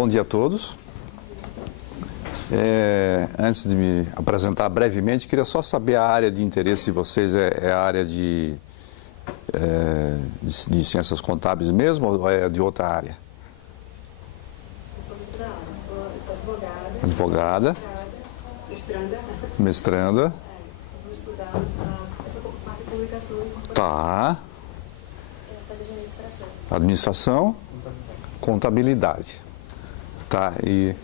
Bom dia a todos. Antes de me apresentar brevemente, queria só saber a área de interesse de vocês. É a área de ciências contábeis mesmo ou é de outra área? Eu sou muito da área, eu sou advogada. Advogada. Mestranda. Vou estudar essa parte de comunicação e corporação. Tá. Essa de administração. Administração, contabilidade. Tá, e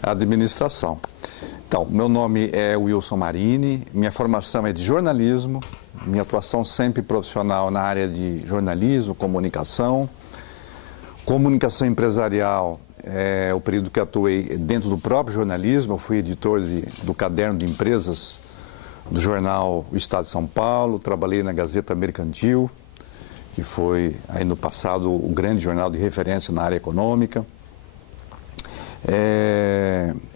administração. Então, meu nome é Wilson Marini, minha formação é de jornalismo, minha atuação sempre profissional na área de jornalismo, comunicação empresarial, é o período que atuei dentro do próprio jornalismo. Eu fui editor do caderno de empresas do jornal O Estado de São Paulo, trabalhei na Gazeta Mercantil, que foi aí no passado o grande jornal de referência na área econômica.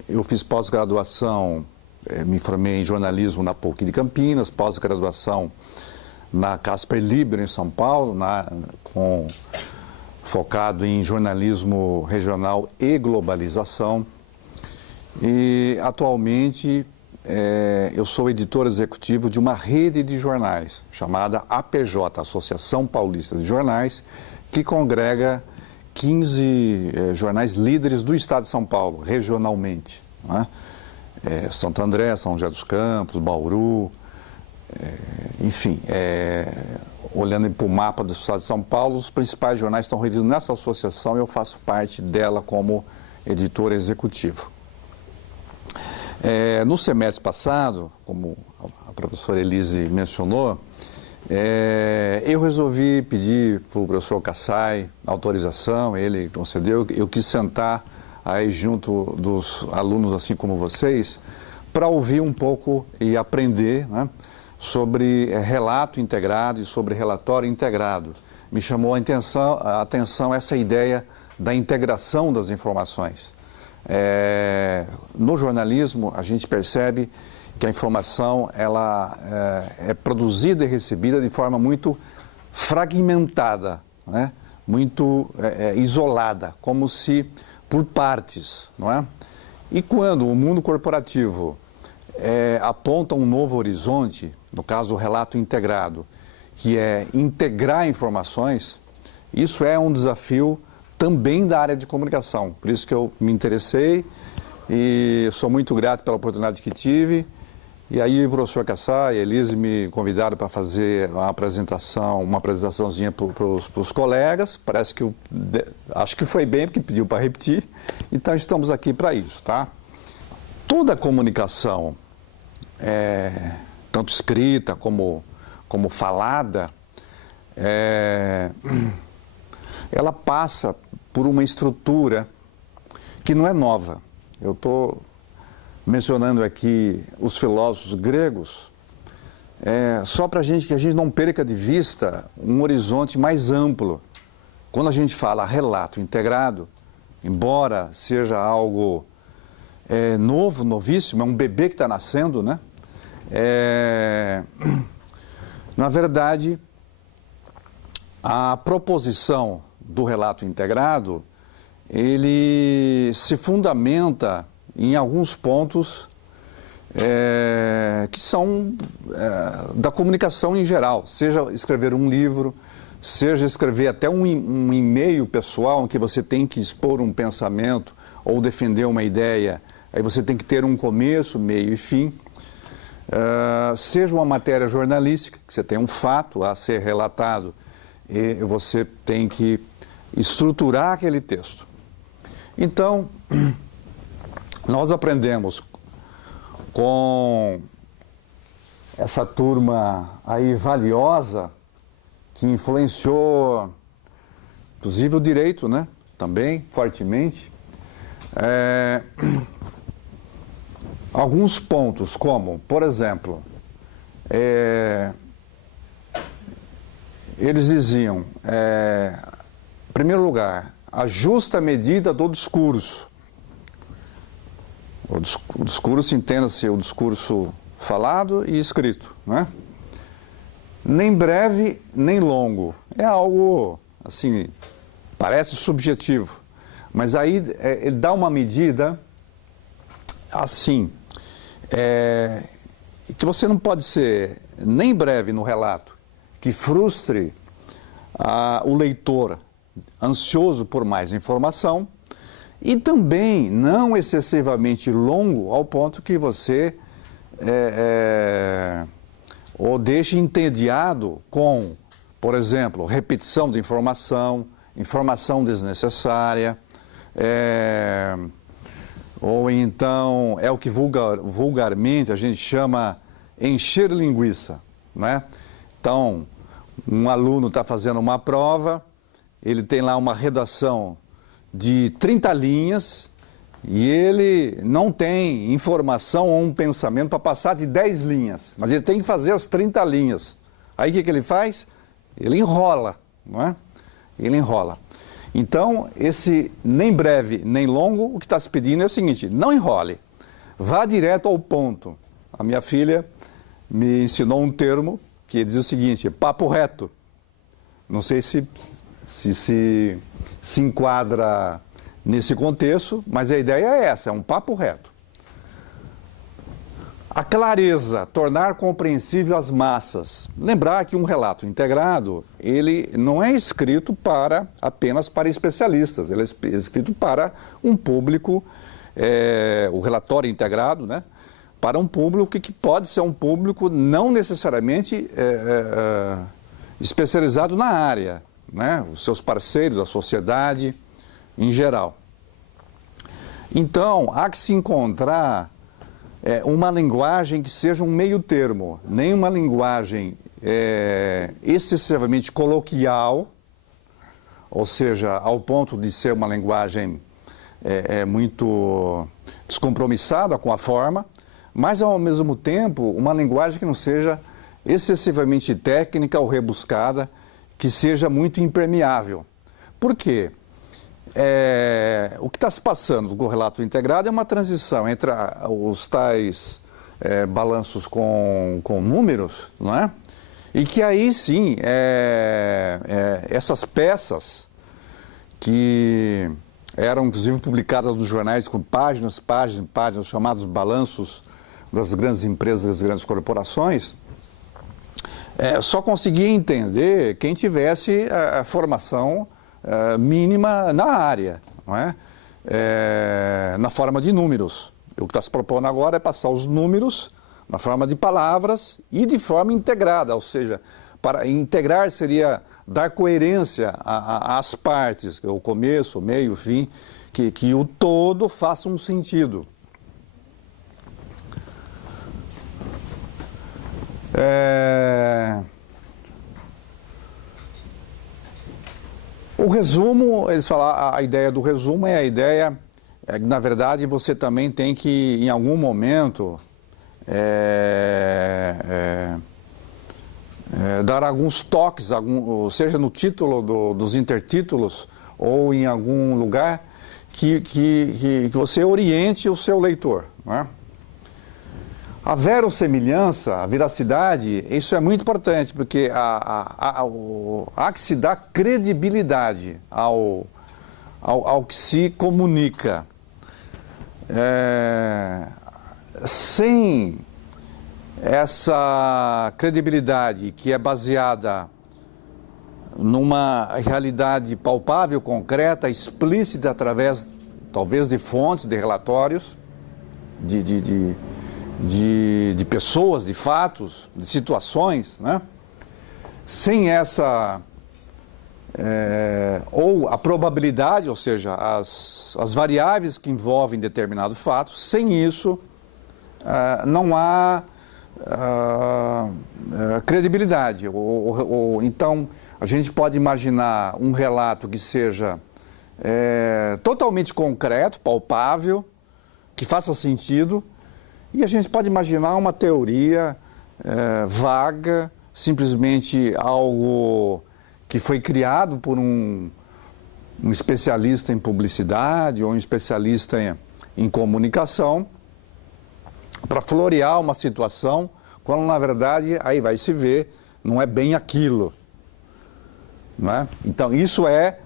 Eu fiz pós-graduação, me formei em jornalismo na PUC de Campinas, pós-graduação na Casper Libero em São Paulo, focado em jornalismo regional e globalização. E atualmente eu sou editor executivo de uma rede de jornais chamada APJ, Associação Paulista de Jornais, que congrega 15 jornais líderes do estado de São Paulo, regionalmente, né? Santo André, São José dos Campos, Bauru, enfim, olhando para o mapa do estado de São Paulo, os principais jornais estão reunidos nessa associação e eu faço parte dela como editor executivo. No semestre passado, como a professora Elise mencionou, eu resolvi pedir para o professor Kassai autorização, ele concedeu. Eu quis sentar aí junto dos alunos, assim como vocês, para ouvir um pouco e aprender, né, sobre relato integrado e sobre relatório integrado. Me chamou a atenção essa ideia da integração das informações. No jornalismo, a gente percebe que a informação ela é produzida e recebida de forma muito fragmentada, né? Muito isolada, como se por partes, não é? E quando o mundo corporativo aponta um novo horizonte, no caso o relato integrado, que é integrar informações, isso é um desafio também da área de comunicação. Por isso que eu me interessei e sou muito grato pela oportunidade que tive. E aí o professor Kassai e a Elise me convidaram para fazer uma apresentaçãozinha para os colegas. Parece que acho que foi bem, porque pediu para repetir. Então estamos aqui para isso, tá? Toda comunicação, tanto escrita como falada, ela passa por uma estrutura que não é nova. Eu estou mencionando aqui os filósofos gregos, só para que a gente não perca de vista um horizonte mais amplo. Quando a gente fala relato integrado, embora seja algo novo, novíssimo, é um bebê que está nascendo, né? Na verdade, a proposição do relato integrado, ele se fundamenta em alguns pontos que são da comunicação em geral, seja escrever um livro, seja escrever até um e-mail pessoal em que você tem que expor um pensamento ou defender uma ideia, aí você tem que ter um começo, meio e fim, seja uma matéria jornalística, que você tem um fato a ser relatado e você tem que estruturar aquele texto. Então, nós aprendemos com essa turma aí valiosa, que influenciou, inclusive o direito, né? Também, fortemente. Alguns pontos, como, por exemplo, eles diziam, em primeiro lugar, a justa medida do discurso. O discurso, entenda-se o discurso falado e escrito, né? Nem breve, nem longo. É algo, assim, parece subjetivo, Mas aí ele dá uma medida assim, que você não pode ser nem breve no relato, que frustre o leitor ansioso por mais informação, e também não excessivamente longo ao ponto que você o deixe entediado com, por exemplo, repetição de informação, informação desnecessária, ou então é o que vulgarmente a gente chama encher linguiça, né? Então, um aluno está fazendo uma prova, ele tem lá uma redação de 30 linhas e ele não tem informação ou um pensamento para passar de 10 linhas, mas ele tem que fazer as 30 linhas. Aí o que ele faz? Ele enrola, não é? Ele enrola. Então, esse nem breve nem longo, o que está se pedindo é o seguinte: não enrole, vá direto ao ponto. A minha filha me ensinou um termo que diz o seguinte: papo reto. Não sei se enquadra nesse contexto, mas a ideia é essa, é um papo reto. A clareza, tornar compreensível às massas. Lembrar que um relato integrado, ele não é escrito apenas para especialistas, ele é escrito para um público, o relatório integrado, né? Para um público que pode ser um público não necessariamente especializado na área, né? Os seus parceiros, a sociedade em geral. Então, há que se encontrar uma linguagem que seja um meio termo, nem uma linguagem excessivamente coloquial, ou seja, ao ponto de ser uma linguagem muito descompromissada com a forma, mas ao mesmo tempo uma linguagem que não seja excessivamente técnica ou rebuscada, que seja muito impermeável. Por quê? O que está se passando com o relato integrado é uma transição entre os tais balanços com números, não é? E que aí sim, essas peças que eram inclusive publicadas nos jornais com páginas, páginas, chamados balanços das grandes empresas, das grandes corporações, só conseguia entender quem tivesse a formação mínima na área, não é? Na forma de números. O que está se propondo agora é passar os números na forma de palavras e de forma integrada, ou seja, para integrar seria dar coerência às partes, o começo, o meio, o fim, que o todo faça um sentido. O resumo, eles falam, a ideia do resumo é a ideia que, na verdade, você também tem que, em algum momento, dar alguns toques, seja no título dos intertítulos ou em algum lugar, que você oriente o seu leitor, não é? A verossemelhança, a veracidade, isso é muito importante, porque há que se dar credibilidade ao que se comunica. Sem essa credibilidade que é baseada numa realidade palpável, concreta, explícita, através, talvez, de fontes, de relatórios, de pessoas, de fatos, de situações, né? Sem essa, ou a probabilidade, ou seja, as variáveis que envolvem determinado fato, sem isso não há credibilidade. Então, a gente pode imaginar um relato que seja totalmente concreto, palpável, que faça sentido. E a gente pode imaginar uma teoria vaga, simplesmente algo que foi criado por um especialista em publicidade ou um especialista em comunicação para florear uma situação, quando na verdade aí vai se ver, não é bem aquilo, não é? Então isso é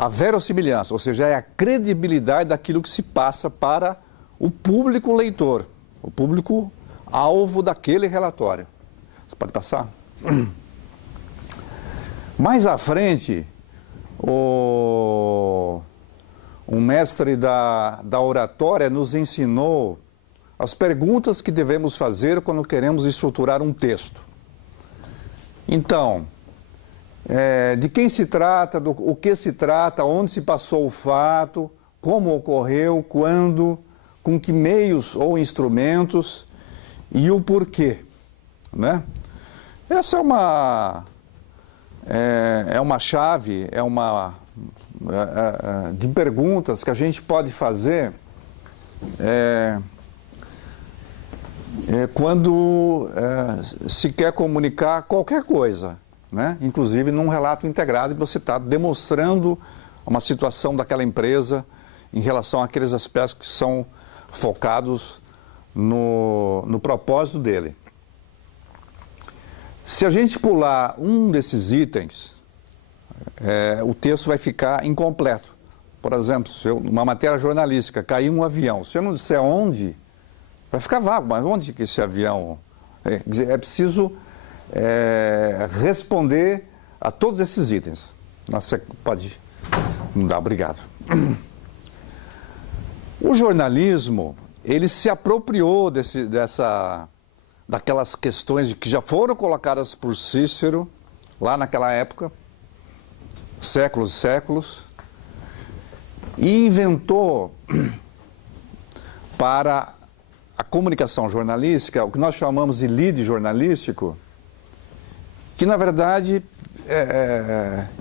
a verossimilhança, ou seja, é a credibilidade daquilo que se passa para o público leitor, o público alvo daquele relatório. Você pode passar? Mais à frente, um mestre da oratória nos ensinou as perguntas que devemos fazer quando queremos estruturar um texto. Então, de quem se trata, o que se trata, onde se passou o fato, como ocorreu, quando, com que meios ou instrumentos e o porquê, né? Essa é uma chave, de perguntas que a gente pode fazer quando se quer comunicar qualquer coisa, né? Inclusive num relato integrado que você está demonstrando uma situação daquela empresa em relação àqueles aspectos que são focados no propósito dele. Se a gente pular um desses itens, o texto vai ficar incompleto. Por exemplo, se uma matéria jornalística, caiu um avião, se eu não disser onde, vai ficar vago, mas onde que esse avião... É preciso responder a todos esses itens. Nossa, pode mudar, obrigado. O jornalismo, ele se apropriou daquelas questões que já foram colocadas por Cícero, lá naquela época, séculos e séculos, e inventou para a comunicação jornalística o que nós chamamos de lead jornalístico, que na verdade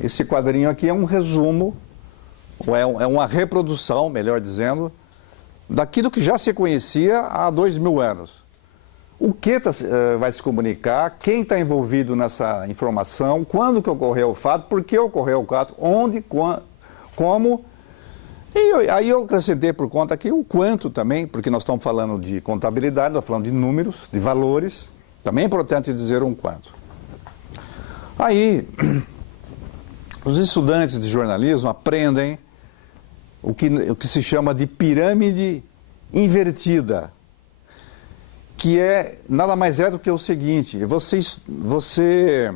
esse quadrinho aqui é um resumo, ou é uma reprodução, melhor dizendo, daquilo que já se conhecia há 2000 anos. O que vai se comunicar, quem está envolvido nessa informação, quando que ocorreu o fato, por que ocorreu o fato, onde, como. E aí eu acrescentei por conta aqui o quanto também, porque nós estamos falando de contabilidade, nós estamos falando de números, de valores, também é importante dizer um quanto. Aí, os estudantes de jornalismo aprendem o que se chama de pirâmide invertida, que é nada mais é do que o seguinte: você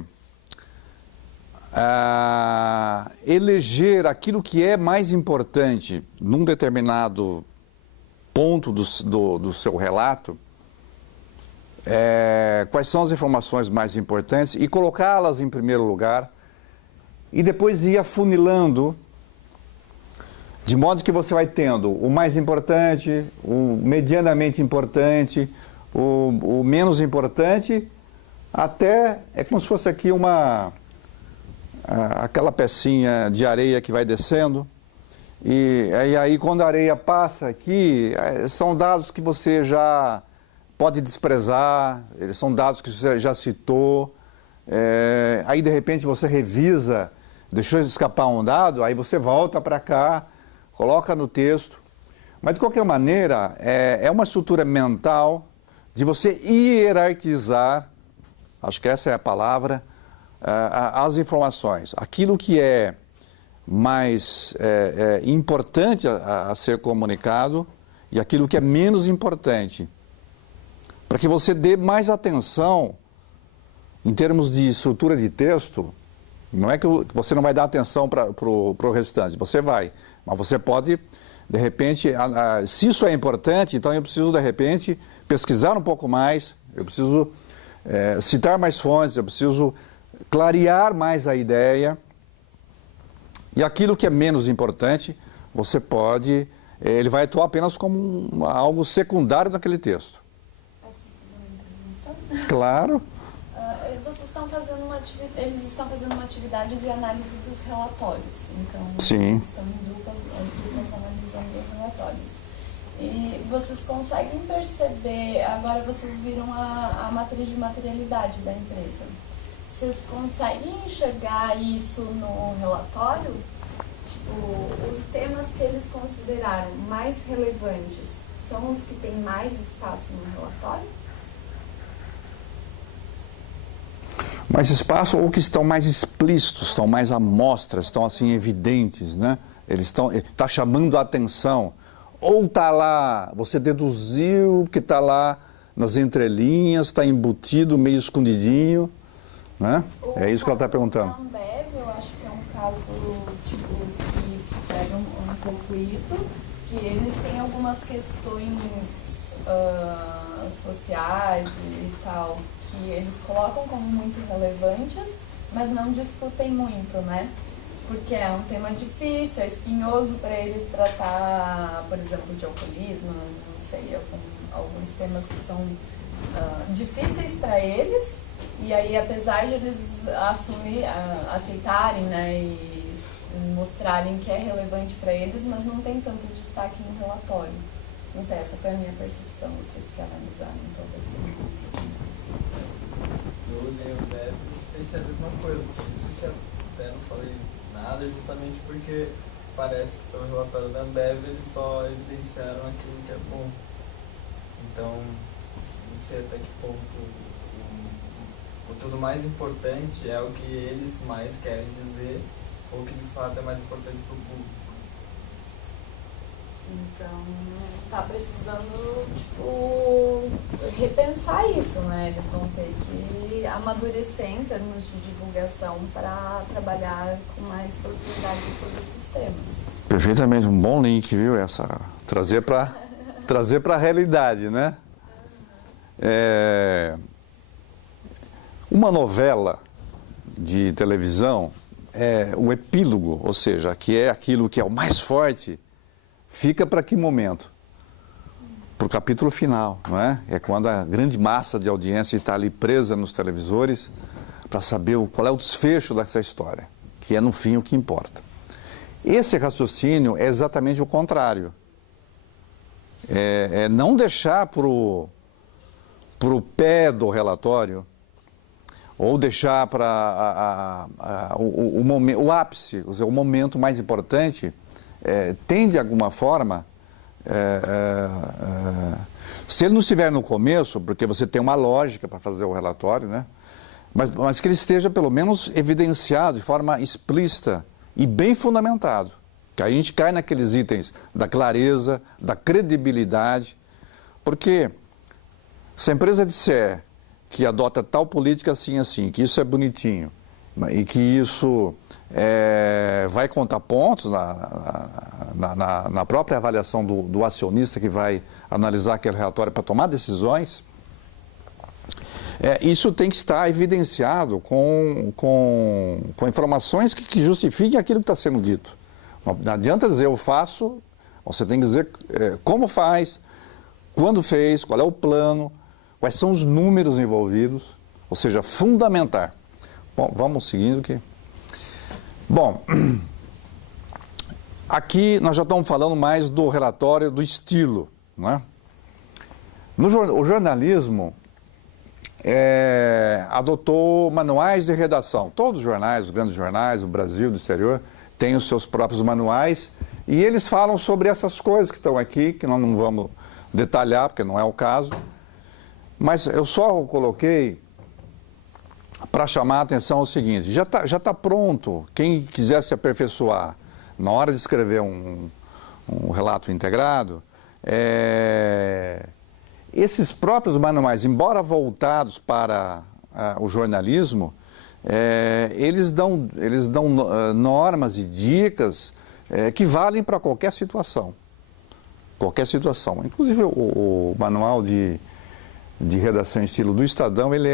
eleger aquilo que é mais importante num determinado ponto do seu relato, quais são as informações mais importantes, e colocá-las em primeiro lugar, e depois ir afunilando, de modo que você vai tendo o mais importante, o medianamente importante, o menos importante, até é como se fosse aqui aquela pecinha de areia que vai descendo, e aí quando a areia passa aqui, são dados que você já pode desprezar, eles são dados que você já citou, aí de repente você revisa, deixou escapar um dado, aí você volta para cá, coloca no texto, mas de qualquer maneira é uma estrutura mental de você hierarquizar, acho que essa é a palavra, as informações. Aquilo que é mais importante a ser comunicado e aquilo que é menos importante, para que você dê mais atenção em termos de estrutura de texto. Não é que você não vai dar atenção para o restante, você vai, mas você pode, de repente, se isso é importante, então eu preciso, de repente, pesquisar um pouco mais, eu preciso citar mais fontes, eu preciso clarear mais a ideia. E aquilo que é menos importante, você pode, ele vai atuar apenas como algo secundário naquele texto. Posso fazer uma intervenção? Claro. Eles estão fazendo uma atividade de análise dos relatórios. Então, sim, estão em duplas analisando os relatórios. E vocês conseguem perceber, agora vocês viram a matriz de materialidade da empresa. Vocês conseguem enxergar isso no relatório? Tipo, os temas que eles consideraram mais relevantes são os que têm mais espaço no relatório? mais espaço, ou que estão mais explícitos, estão mais à mostra, estão assim evidentes, né? Está chamando a atenção. Ou está lá, você deduziu que está lá nas entrelinhas, está embutido, meio escondidinho, né? É isso que ela está perguntando. A Ambev, eu acho que é um caso tipo, que pega um pouco isso, que eles têm algumas questões sociais e tal, que eles colocam como muito relevantes, mas não discutem muito, né? Porque é um tema difícil, é espinhoso para eles tratar, por exemplo, de alcoolismo, não sei, alguns temas que são difíceis para eles, e aí apesar de eles aceitarem, né, e mostrarem que é relevante para eles, mas não tem tanto destaque no relatório. Não sei, essa foi a minha percepção, vocês que analisaram, talvez tenham. Eu olhei o Ambev e pensei a mesma coisa, por isso que até não falei nada, justamente porque parece que pelo relatório da Ambev eles só evidenciaram aquilo que é bom. Então, não sei até que ponto o conteúdo mais importante é o que eles mais querem dizer, ou o que de fato é mais importante para o público. Então, tá precisando, tipo, repensar isso, né? Eles vão ter que amadurecer em termos de divulgação para trabalhar com mais propriedade sobre esses temas. Perfeitamente, um bom link, viu? Trazer para a realidade, né? Uma novela de televisão, o epílogo, ou seja, que é aquilo que é o mais forte, fica para que momento? Para o capítulo final, não é? É quando a grande massa de audiência está ali presa nos televisores para saber qual é o desfecho dessa história, que é no fim o que importa. Esse raciocínio é exatamente o contrário. É não deixar para o pé do relatório, ou deixar para o ápice, ou seja, o momento mais importante, tem de alguma forma, se ele não estiver no começo, porque você tem uma lógica para fazer o relatório, né? Mas que ele esteja pelo menos evidenciado de forma explícita e bem fundamentado. Que a gente cai naqueles itens da clareza, da credibilidade, porque se a empresa disser que adota tal política assim, assim, que isso é bonitinho, e que isso vai contar pontos na própria avaliação do acionista que vai analisar aquele relatório para tomar decisões, isso tem que estar evidenciado com informações que justifiquem aquilo que está sendo dito. Não adianta dizer eu faço, você tem que dizer como faz, quando fez, qual é o plano, quais são os números envolvidos, ou seja, fundamentar. Bom, vamos seguindo aqui. Bom, aqui nós já estamos falando mais do relatório do estilo, não é? O jornalismo adotou manuais de redação. Todos os jornais, os grandes jornais, do Brasil, do exterior, têm os seus próprios manuais e eles falam sobre essas coisas que estão aqui, que nós não vamos detalhar, porque não é o caso. Mas eu só coloquei para chamar a atenção o seguinte, já tá pronto, quem quiser se aperfeiçoar na hora de escrever um relato integrado, esses próprios manuais, embora voltados para o jornalismo, eles dão normas e dicas que valem para qualquer situação. Qualquer situação. Inclusive o manual de redação em estilo do Estadão, ele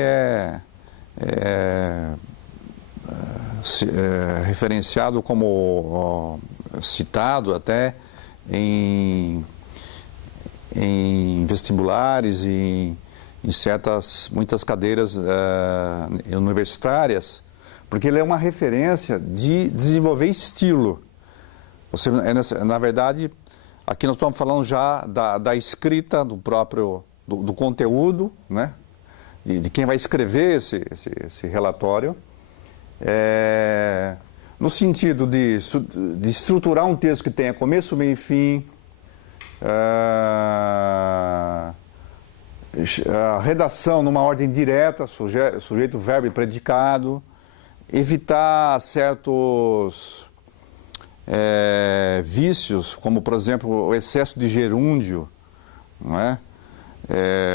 referenciado como citado até em vestibulares e em muitas cadeiras universitárias, porque ele é uma referência de desenvolver estilo. Na verdade, aqui nós estamos falando já da escrita do próprio do conteúdo, né? De quem vai escrever esse relatório, no sentido de estruturar um texto que tenha começo, meio e fim, A redação numa ordem direta, sujeito, verbo e predicado, evitar certos vícios, como, por exemplo, o excesso de gerúndio, não é?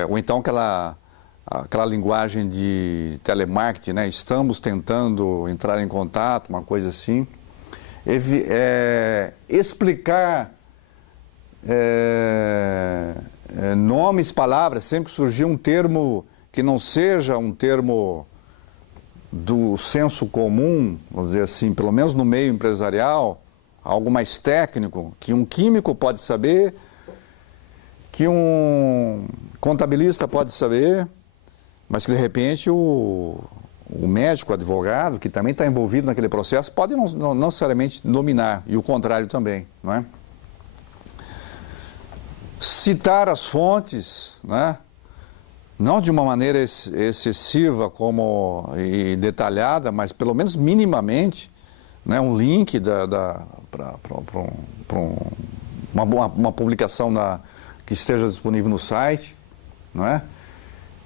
Ou então aquela linguagem de telemarketing, né? Estamos tentando entrar em contato, uma coisa assim. Explicar nomes, palavras, sempre que surgir um termo que não seja um termo do senso comum, vamos dizer assim, pelo menos no meio empresarial, algo mais técnico, que um químico pode saber, que um contabilista pode saber, mas que de repente o médico, o advogado, que também está envolvido naquele processo, pode não necessariamente dominar, e o contrário também, não é? Citar as fontes, né? Não de uma maneira excessiva e detalhada, mas pelo menos minimamente, né? Um link para uma publicação que esteja disponível no site, não é?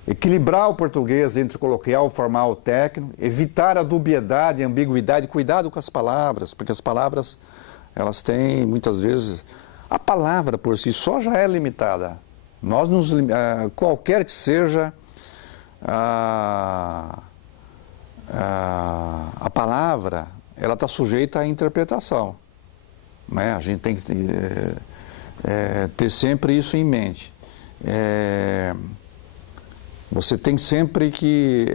Equilibrar o português entre coloquial, formal e técnico, evitar a dubiedade e ambiguidade, cuidado com as palavras, porque as palavras, elas têm, muitas vezes, a palavra por si só já é limitada. Qualquer que seja a palavra, ela está sujeita à interpretação, né? A gente tem que ter sempre isso em mente. Você tem sempre que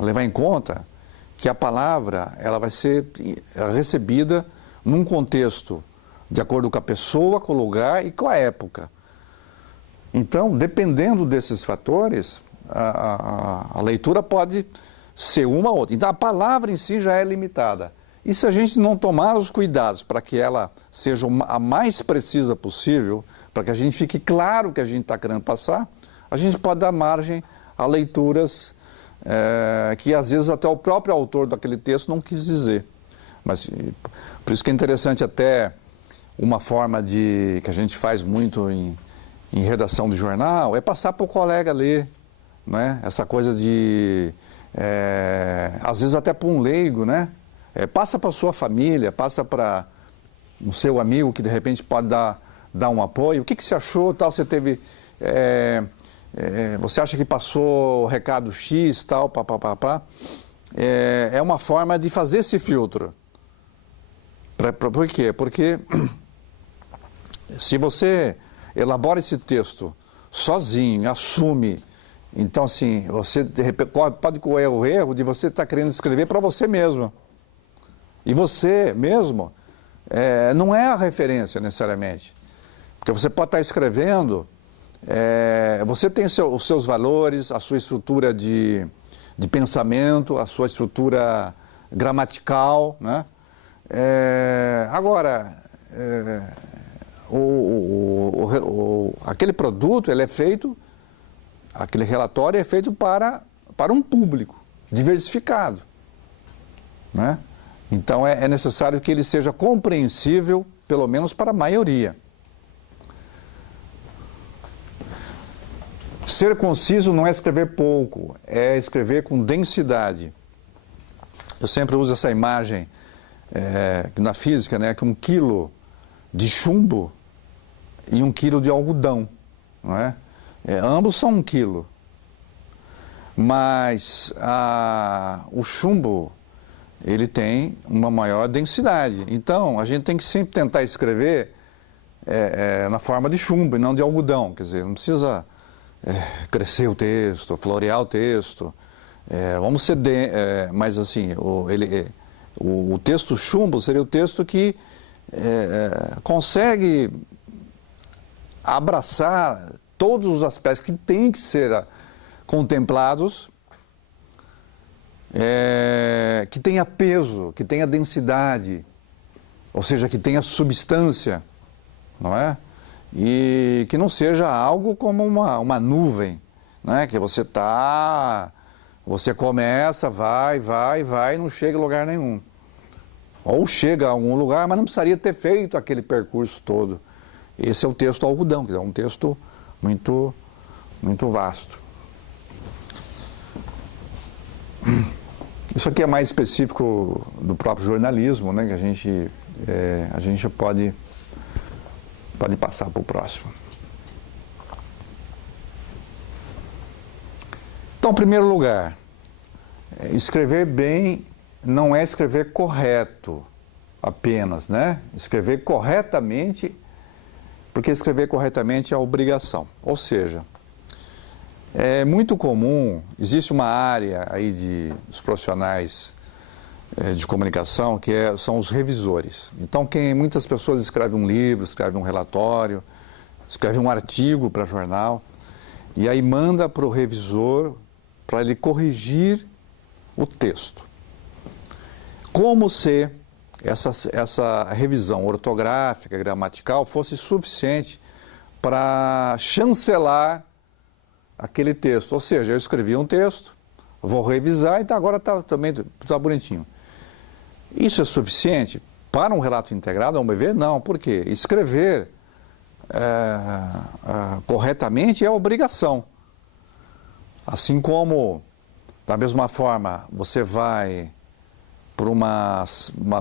levar em conta que a palavra ela vai ser recebida num contexto de acordo com a pessoa, com o lugar e com a época. Então, dependendo desses fatores, a leitura pode ser uma ou outra. Então, a palavra em si já é limitada. E se a gente não tomar os cuidados para que ela seja a mais precisa possível, para que a gente fique claro o que a gente está querendo passar, a gente pode dar margem a leituras que às vezes até o próprio autor daquele texto não quis dizer. Mas por isso que é interessante até uma forma que a gente faz muito em redação de jornal é passar para o colega ler, né? Essa coisa de às vezes até para um leigo, né? Passa para a sua família, passa para o seu amigo que de repente pode dar um apoio. O que você achou? Tal? Você teve você acha que passou o recado X, tal, papapá? É uma forma de fazer esse filtro. Por quê? Porque se você elabora esse texto sozinho, assume, então assim, você de repente pode correr o erro de você estar querendo escrever para você mesmo. E você mesmo não é a referência necessariamente. Porque você pode estar escrevendo, você tem os seus valores, a sua estrutura de pensamento, a sua estrutura gramatical, né? Agora, aquele produto, ele é feito, aquele relatório é feito para um público diversificado, né? Então é necessário que ele seja compreensível, pelo menos para a maioria. Ser conciso não é escrever pouco, é escrever com densidade. Eu sempre uso essa imagem na física, né, que 1 quilo de chumbo e 1 quilo de algodão, não é? Ambos são 1 quilo, mas o chumbo ele tem uma maior densidade. Então, a gente tem que sempre tentar escrever na forma de chumbo e não de algodão. Quer dizer, não precisa crescer o texto, florear o texto. Vamos ser mas assim, o texto chumbo seria o texto que consegue abraçar todos os aspectos que têm que ser contemplados, que tenha peso, que tenha densidade, ou seja, que tenha substância, não é? E que não seja algo como uma nuvem, né? Que você começa, vai, e não chega a lugar nenhum. Ou chega a algum lugar, mas não precisaria ter feito aquele percurso todo. Esse é o texto algodão, que é um texto muito, muito vasto. Isso aqui é mais específico do próprio jornalismo, né, que a gente pode passar para o próximo. Então, em primeiro lugar, escrever bem não é escrever correto apenas, né? Escrever corretamente, porque escrever corretamente é obrigação. Ou seja, é muito comum, existe uma área aí dos profissionais de comunicação são os revisores. Então, muitas pessoas escrevem um livro, escrevem um relatório, escrevem um artigo para jornal, e aí manda para o revisor para ele corrigir o texto. Como se essa revisão ortográfica, gramatical, fosse suficiente para chancelar aquele texto. Ou seja, eu escrevi um texto, vou revisar, então agora também está bonitinho. Isso é suficiente para um relato integrado, ao meu ver? Não. Por quê? Escrever corretamente é obrigação. Assim como, da mesma forma, você vai para uma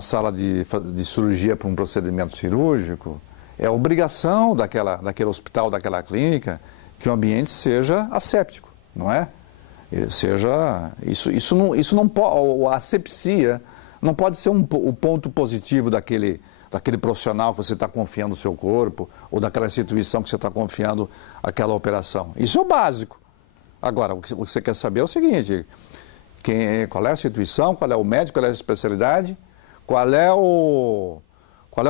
sala de cirurgia, para um procedimento cirúrgico, é obrigação daquele hospital, daquela clínica, que o ambiente seja asséptico, não é? Isso não pode, a asepsia não pode ser o ponto positivo daquele profissional que você está confiando o seu corpo, ou daquela instituição que você está confiando aquela operação. Isso é o básico. Agora, o que você quer saber é o seguinte: qual é a instituição, qual é o médico, qual é a especialidade, qual é o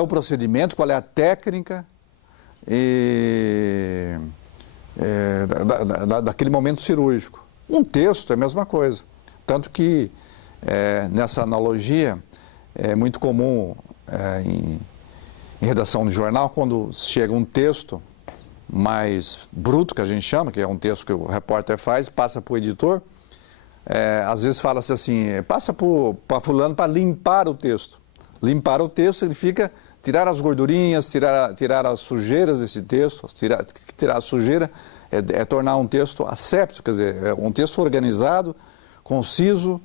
procedimento, qual é a técnica daquele momento cirúrgico. Um texto é a mesma coisa. Tanto que, nessa analogia, é muito comum em redação de jornal, quando chega um texto mais bruto, que a gente chama, que é um texto que o repórter faz, passa para o editor, às vezes fala-se assim, passa para fulano para limpar o texto. Limpar o texto significa tirar as gordurinhas, tirar as sujeiras desse texto. Tirar a sujeira é tornar um texto asséptico, quer dizer, é um texto organizado, conciso,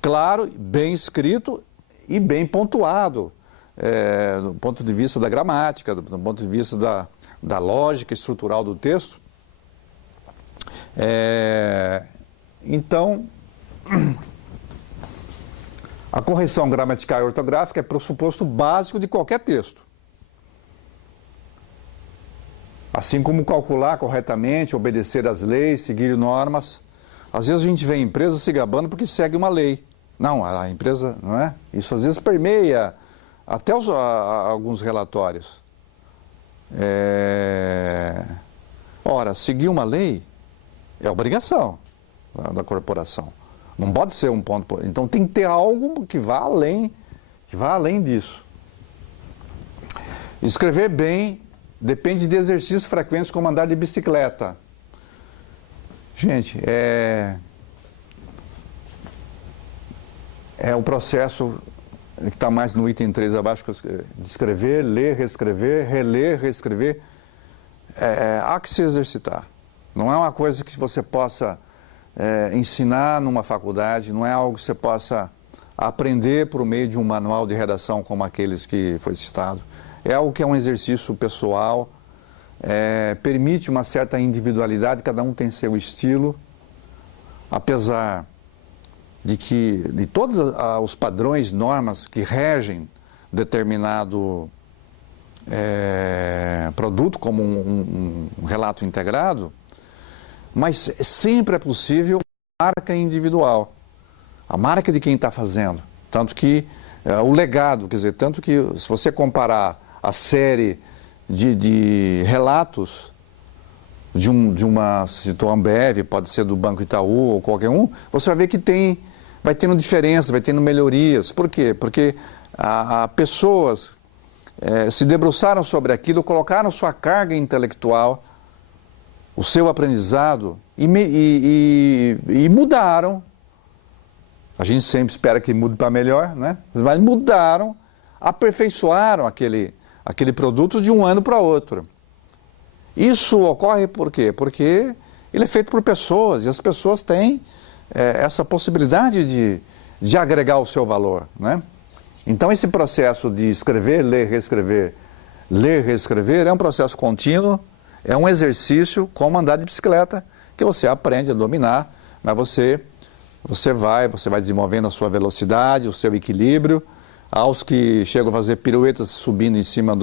claro, bem escrito e bem pontuado, do ponto de vista da gramática, do ponto de vista da lógica estrutural do texto. Então, a correção gramatical e ortográfica é pressuposto básico de qualquer texto. Assim como calcular corretamente, obedecer às leis, seguir normas. Às vezes a gente vê a empresa se gabando porque segue uma lei. Não, a empresa, não é? Isso às vezes permeia até alguns relatórios. Ora, seguir uma lei é obrigação da corporação. Não pode ser um ponto. Então tem que ter algo que vá além disso. Escrever bem depende de exercícios frequentes, como andar de bicicleta. Gente, é o processo que está mais no item 3 abaixo, de escrever, ler, reescrever, reler, reescrever. Há que se exercitar. Não é uma coisa que você possa ensinar numa faculdade, não é algo que você possa aprender por meio de um manual de redação como aqueles que foi citado. É algo que é um exercício pessoal, permite uma certa individualidade, cada um tem seu estilo, apesar de todos os padrões, normas que regem determinado produto, como um relato integrado, mas sempre é possível a marca individual, a marca de quem está fazendo. Tanto que o legado, quer dizer, tanto que se você comparar a série de relatos de uma, se citou Ambev, pode ser do Banco Itaú ou qualquer um, você vai ver que vai tendo diferenças, vai tendo melhorias. Por quê? Porque pessoas se debruçaram sobre aquilo, colocaram sua carga intelectual, o seu aprendizado e mudaram. A gente sempre espera que mude para melhor, né? Mas mudaram, aperfeiçoaram aquele produto de um ano para outro. Isso ocorre por quê? Porque ele é feito por pessoas, e as pessoas têm essa possibilidade de agregar o seu valor, né? Então, esse processo de escrever, ler, reescrever, é um processo contínuo, é um exercício como andar de bicicleta, que você aprende a dominar, mas você vai desenvolvendo a sua velocidade, o seu equilíbrio. Aos que chegam a fazer piruetas subindo em cima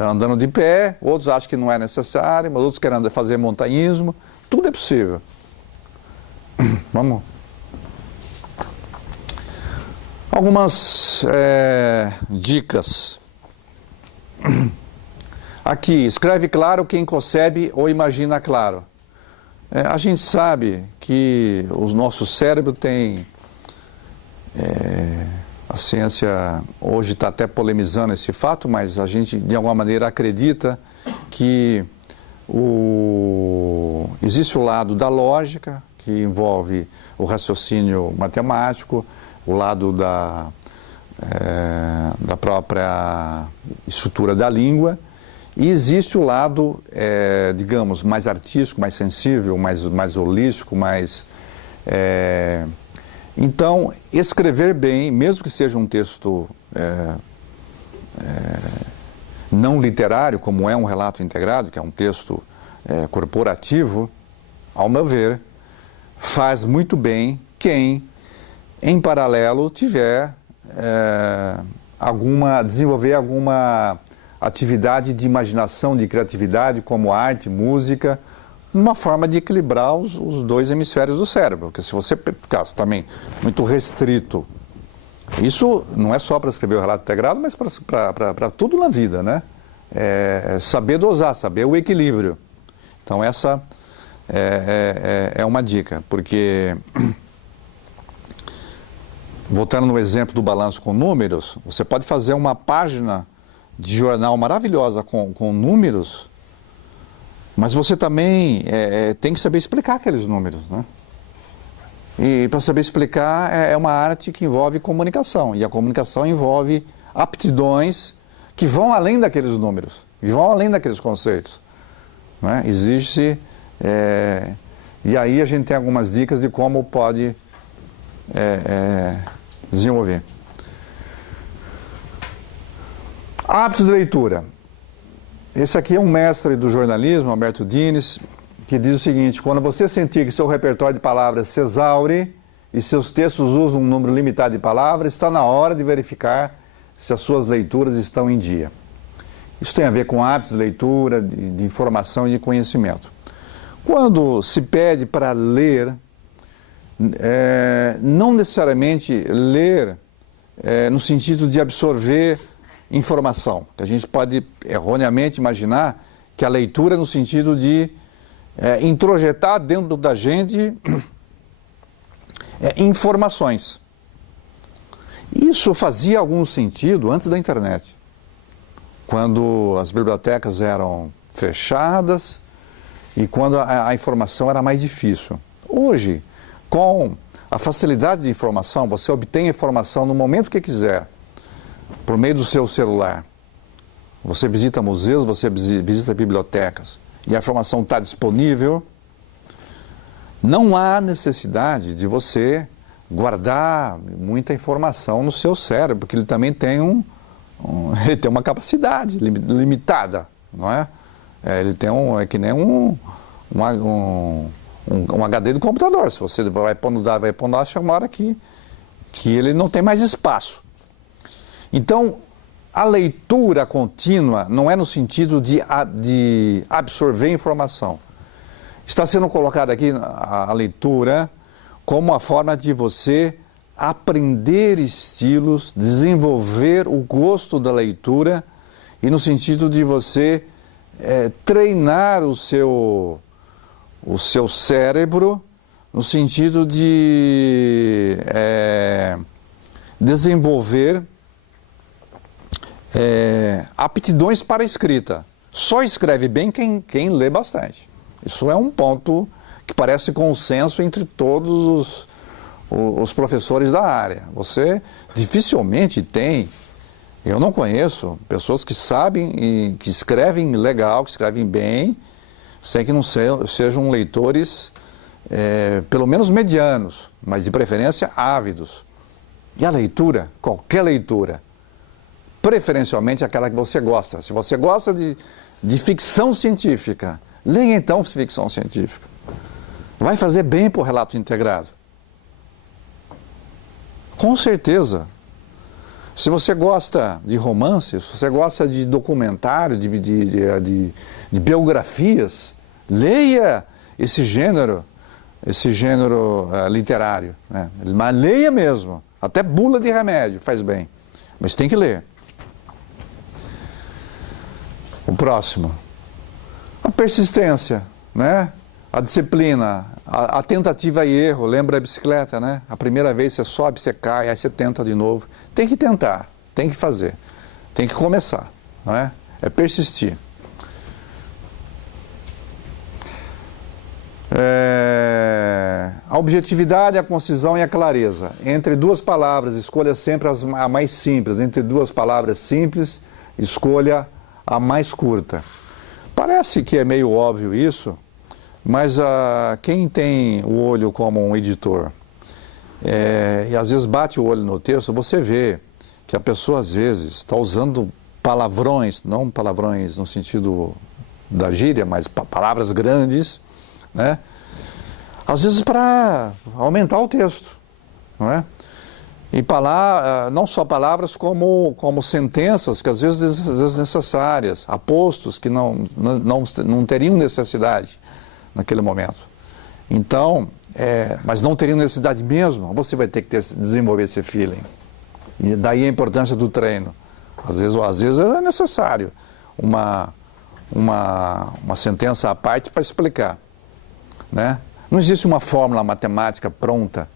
andando de pé, outros acham que não é necessário, mas outros querem fazer montanhismo, tudo é possível. Vamos. Algumas dicas. Aqui, escreve claro quem concebe ou imagina claro. A gente sabe que o nosso cérebro tem... a ciência hoje está até polemizando esse fato, mas a gente, de alguma maneira, acredita que existe o lado da lógica, que envolve o raciocínio matemático, o lado da própria estrutura da língua, e existe o lado, digamos, mais artístico, mais sensível, mais holístico, mais... Então, escrever bem, mesmo que seja um texto não literário, como é um relato integrado, que é um texto corporativo, ao meu ver, faz muito bem quem, em paralelo, tiver desenvolver alguma atividade de imaginação, de criatividade, como arte, música, uma forma de equilibrar os dois hemisférios do cérebro, porque se você ficasse também muito restrito, isso não é só para escrever o relato integrado, mas para tudo na vida, né? Saber dosar, saber o equilíbrio. Então essa é uma dica, porque, voltando no exemplo do balanço com números, você pode fazer uma página de jornal maravilhosa com números, mas você também tem que saber explicar aqueles números, né? E para saber explicar é uma arte que envolve comunicação, e a comunicação envolve aptidões que vão além daqueles números, que vão além daqueles conceitos, né? Existe... e aí a gente tem algumas dicas de como pode desenvolver. Hábitos de leitura. Esse aqui é um mestre do jornalismo, Alberto Dines, que diz o seguinte: quando você sentir que seu repertório de palavras se exaure e seus textos usam um número limitado de palavras, está na hora de verificar se as suas leituras estão em dia. Isso tem a ver com hábitos de leitura, de informação e de conhecimento. Quando se pede para ler, não necessariamente ler no sentido de absorver informação, que a gente pode erroneamente imaginar que a leitura é no sentido de introjetar dentro da gente informações. Isso fazia algum sentido antes da internet, quando as bibliotecas eram fechadas e quando a informação era mais difícil. Hoje, com a facilidade de informação, você obtém informação no momento que quiser, por meio do seu celular. Você visita museus, você visita bibliotecas, e a informação está disponível. Não há necessidade de você guardar muita informação no seu cérebro, porque ele também tem ele tem uma capacidade limitada, não é? Ele tem que nem um HD do computador. Se você vai pondo lá, chega uma hora que ele não tem mais espaço. Então, a leitura contínua não é no sentido de absorver informação. Está sendo colocada aqui a leitura como uma forma de você aprender estilos, desenvolver o gosto da leitura e no sentido de você treinar o seu cérebro no sentido de desenvolver aptidões para a escrita. Só escreve bem quem lê bastante. Isso é um ponto que parece consenso entre todos os professores da área. Você dificilmente tem Eu não conheço pessoas que sabem e que escrevem legal, que escrevem bem, sem que não sejam leitores, pelo menos medianos, mas de preferência ávidos. E a leitura, qualquer leitura, preferencialmente aquela que você gosta. Se você gosta de ficção científica, leia então ficção científica. Vai fazer bem para o relato integrado. Com certeza. Se você gosta de romance, se você gosta de documentário, de biografias, leia esse gênero literário, né? Mas leia mesmo. Até bula de remédio faz bem. Mas tem que ler. O próximo. A persistência, né? A disciplina, a tentativa e erro. Lembra a bicicleta, né? A primeira vez você sobe, você cai, aí você tenta de novo. Tem que tentar, tem que fazer, tem que começar, não é? É persistir. A objetividade, a concisão e a clareza. Entre duas palavras, escolha sempre a mais simples. Entre duas palavras simples, escolha a mais curta. Parece que é meio óbvio isso, mas quem tem o olho como um editor e às vezes bate o olho no texto, você vê que a pessoa às vezes está usando palavrões, não palavrões no sentido da gíria, mas palavras grandes, né? Às vezes para aumentar o texto, não é? E não só palavras como sentenças que às vezes necessárias, apostos que não teriam necessidade naquele momento. Então, mas não teriam necessidade mesmo, você vai ter que desenvolver esse feeling. E daí a importância do treino. Às vezes é necessário uma sentença à parte para explicar, né? Não existe uma fórmula matemática pronta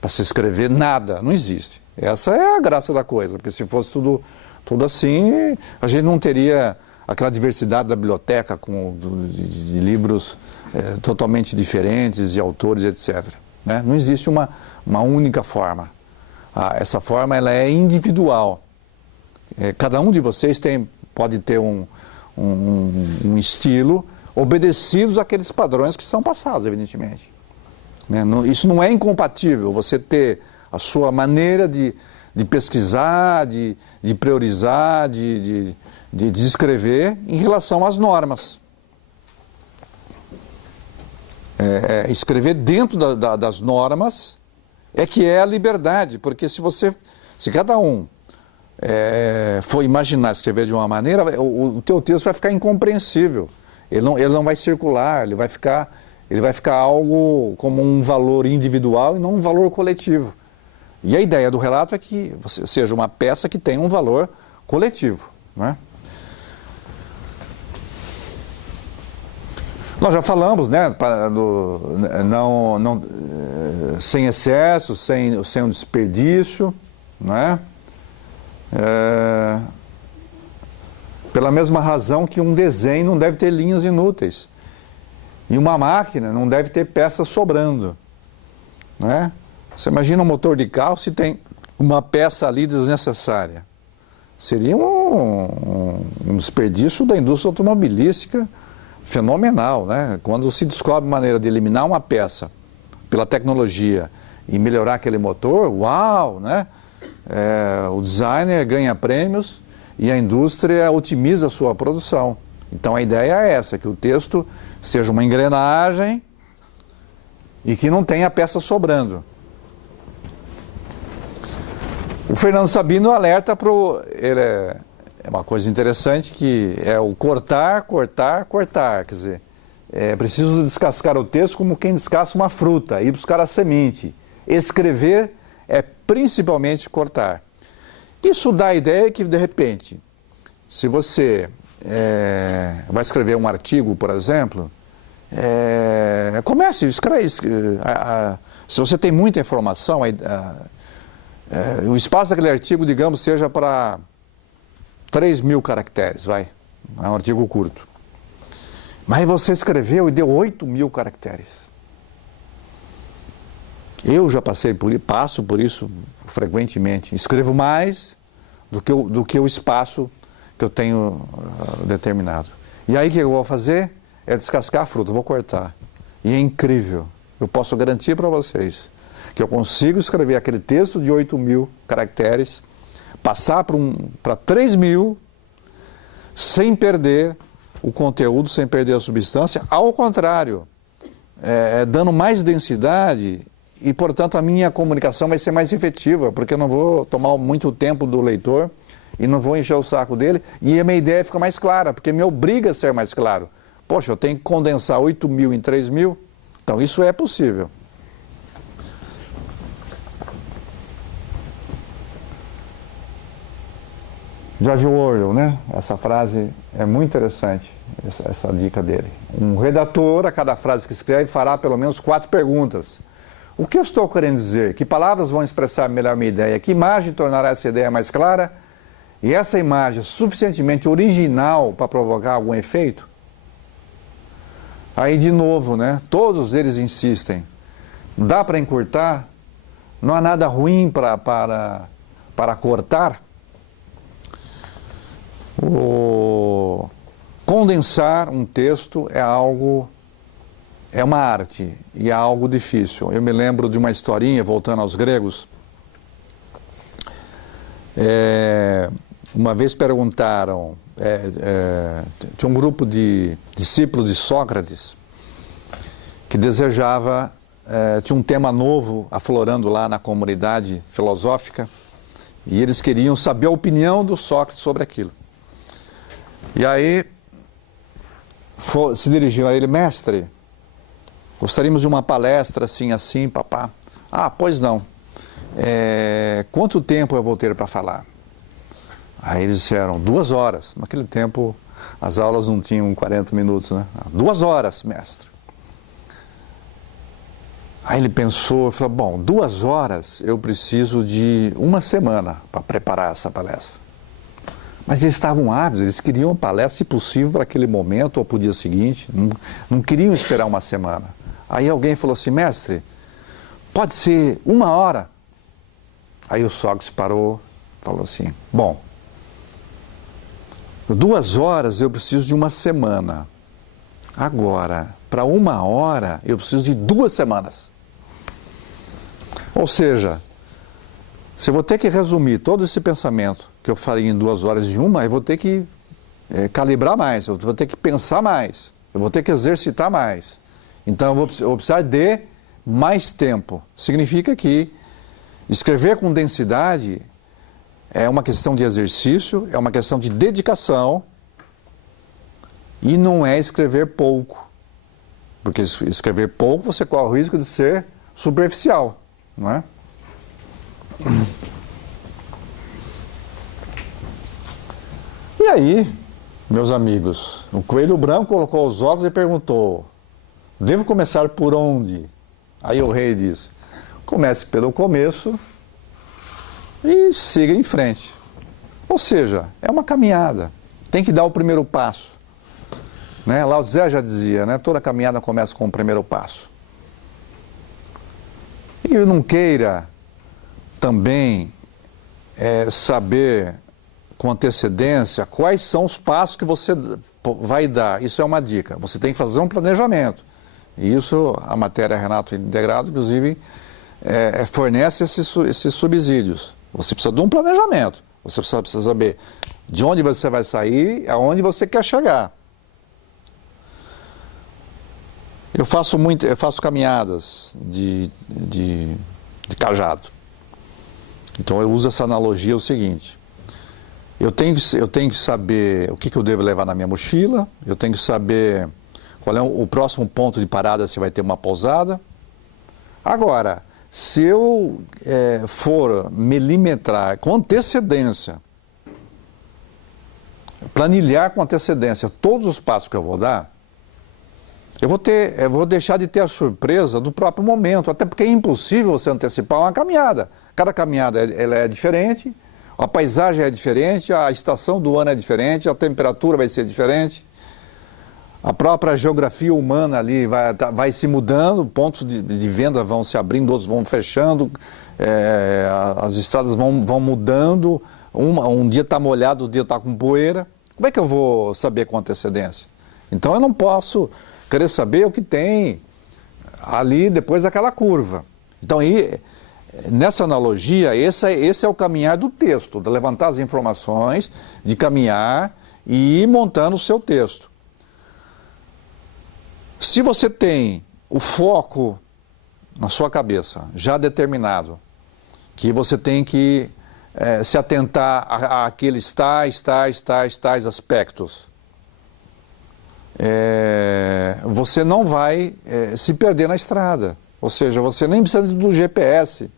para se escrever, nada, não existe. Essa é a graça da coisa, porque se fosse tudo assim, a gente não teria aquela diversidade da biblioteca de livros totalmente diferentes, de autores, etc. Né? Não existe uma única forma. Essa forma ela é individual. Cada um de vocês pode ter um estilo obedecidos àqueles padrões que são passados, evidentemente. Isso não é incompatível, você ter a sua maneira de pesquisar, de priorizar, de escrever em relação às normas. Escrever dentro das normas que é a liberdade, porque se cada um for imaginar escrever de uma maneira, o teu texto vai ficar incompreensível. Ele não vai circular, ele vai ficar algo como um valor individual e não um valor coletivo. E a ideia do relato é que seja uma peça que tenha um valor coletivo, não é? Nós já falamos, né, sem excesso, sem um desperdício, não é? Pela mesma razão que um desenho não deve ter linhas inúteis. E uma máquina não deve ter peças sobrando, né? Você imagina um motor de carro se tem uma peça ali desnecessária. Seria um desperdício da indústria automobilística fenomenal, né? Quando se descobre maneira de eliminar uma peça pela tecnologia e melhorar aquele motor, uau, né? O designer ganha prêmios e a indústria otimiza a sua produção. Então a ideia é essa, que o texto seja uma engrenagem e que não tenha peça sobrando. O Fernando Sabino alerta para é uma coisa interessante que é o cortar. Quer dizer, é preciso descascar o texto como quem descasca uma fruta, ir buscar a semente. Escrever é principalmente cortar. Isso dá a ideia que, de repente, se você vai escrever um artigo, por exemplo, comece, escreve. Se você tem muita informação, o espaço daquele artigo, digamos, seja para 3.000 caracteres, vai. É um artigo curto. Mas você escreveu e deu 8.000 caracteres. Eu já passo por isso frequentemente. Escrevo mais, do que o espaço que eu tenho determinado. E aí o que eu vou fazer? É descascar a fruta, vou cortar. E é incrível. Eu posso garantir para vocês que eu consigo escrever aquele texto de 8.000 caracteres, passar para 3.000, sem perder o conteúdo, sem perder a substância. Ao contrário, dando mais densidade e, portanto, a minha comunicação vai ser mais efetiva, porque eu não vou tomar muito tempo do leitor e não vou encher o saco dele, e a minha ideia fica mais clara, porque me obriga a ser mais claro. Poxa, eu tenho que condensar 8.000 em 3.000, então isso é possível. George Orwell, né? Essa frase é muito interessante, essa dica dele. Um redator, a cada frase que escreve, fará pelo menos 4 perguntas. O que eu estou querendo dizer? Que palavras vão expressar melhor minha ideia? Que imagem tornará essa ideia mais clara? E essa imagem é suficientemente original para provocar algum efeito? Aí, de novo, né? Todos eles insistem. Dá para encurtar? Não há nada ruim para cortar? Condensar um texto é uma arte e é algo difícil. Eu me lembro de uma historinha, voltando aos gregos. Uma vez perguntaram, tinha um grupo de discípulos de Sócrates que desejava, tinha um tema novo aflorando lá na comunidade filosófica e eles queriam saber a opinião do Sócrates sobre aquilo. E aí se dirigiu a ele: mestre, gostaríamos de uma palestra assim, papá. Ah, pois não. Quanto tempo eu vou ter para falar? Aí eles disseram: 2 horas. Naquele tempo as aulas não tinham 40 minutos, né? 2 horas, mestre. Aí ele pensou e falou: bom, 2 horas eu preciso de 1 semana para preparar essa palestra. Mas eles estavam ávidos, eles queriam a palestra, se possível, para aquele momento ou para o dia seguinte, não queriam esperar 1 semana. Aí alguém falou assim: mestre, pode ser 1 hora? Aí o Sócrates parou, falou assim: bom, 2 horas eu preciso de 1 semana. Agora, para 1 hora, eu preciso de 2 semanas. Ou seja, se eu vou ter que resumir todo esse pensamento que eu faria em 2 horas de 1, eu vou ter que calibrar mais, eu vou ter que pensar mais, eu vou ter que exercitar mais. Então eu vou precisar de mais tempo. Significa que escrever com densidade é uma questão de exercício, é uma questão de dedicação e não é escrever pouco. Porque escrever pouco você corre o risco de ser superficial, não é? E aí, meus amigos, o Coelho Branco colocou os óculos e perguntou: devo começar por onde? Aí o rei disse: comece pelo começo e siga em frente. Ou seja, é uma caminhada, tem que dar o primeiro passo, né? Lao Tse já dizia, né? Toda caminhada começa com o primeiro passo. E não queira também saber com antecedência quais são os passos que você vai dar. Isso é uma dica. Você tem que fazer um planejamento. E isso, a matéria Renato Integrado, inclusive, fornece esses subsídios. Você precisa de um planejamento. Você precisa saber de onde você vai sair, aonde você quer chegar. Eu faço caminhadas de cajado. Então eu uso essa analogia, o seguinte: eu tenho que saber o que eu devo levar na minha mochila, eu tenho que saber qual é o próximo ponto de parada, se vai ter uma pousada. Agora, se eu for milimetrar com antecedência, planilhar com antecedência todos os passos que eu vou dar, eu vou deixar de ter a surpresa do próprio momento, até porque é impossível você antecipar uma caminhada. Cada caminhada ela é diferente, a paisagem é diferente, a estação do ano é diferente, a temperatura vai ser diferente, a própria geografia humana ali vai se mudando, pontos de venda vão se abrindo, outros vão fechando, as estradas vão mudando, um dia está molhado, outro dia está com poeira. Como é que eu vou saber com antecedência? Então eu não posso querer saber o que tem ali depois daquela curva. Então aí, nessa analogia, esse é o caminhar do texto, de levantar as informações, de caminhar e ir montando o seu texto. Se você tem o foco na sua cabeça já determinado, que você tem que se atentar àqueles tais aspectos, você não vai se perder na estrada. Ou seja, você nem precisa do GPS,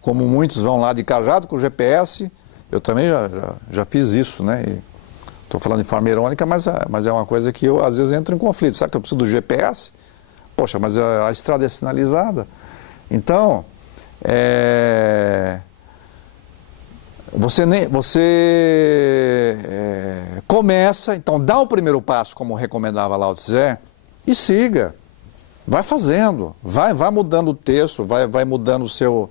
como muitos vão lá de cajado com o GPS. Eu também já fiz isso, né? Estou falando de forma irônica, mas é uma coisa que eu às vezes entro em conflito. Sabe que eu preciso do GPS? Poxa, mas a estrada é sinalizada. Então, você começa, então dá o primeiro passo, como recomendava Lao Tse, e siga. Vai fazendo, vai mudando o texto, vai mudando o seu...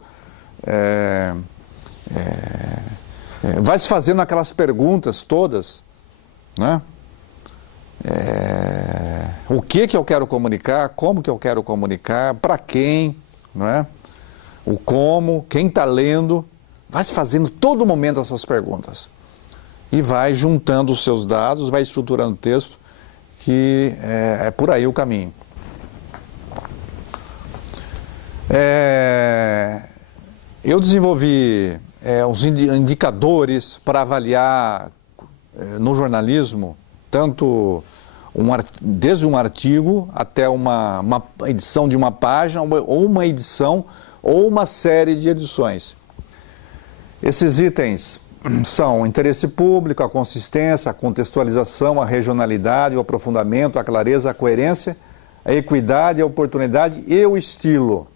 vai se fazendo aquelas perguntas todas, né? O que eu quero comunicar, como que eu quero comunicar, para quem, não é? O como, quem está lendo, vai se fazendo todo momento essas perguntas. E vai juntando os seus dados, vai estruturando o texto, que é por aí o caminho. Eu desenvolvi uns indicadores para avaliar no jornalismo, tanto desde um artigo até uma edição de uma página, ou uma edição, ou uma série de edições. Esses itens são o interesse público, a consistência, a contextualização, a regionalidade, o aprofundamento, a clareza, a coerência, a equidade, a oportunidade e o estilo.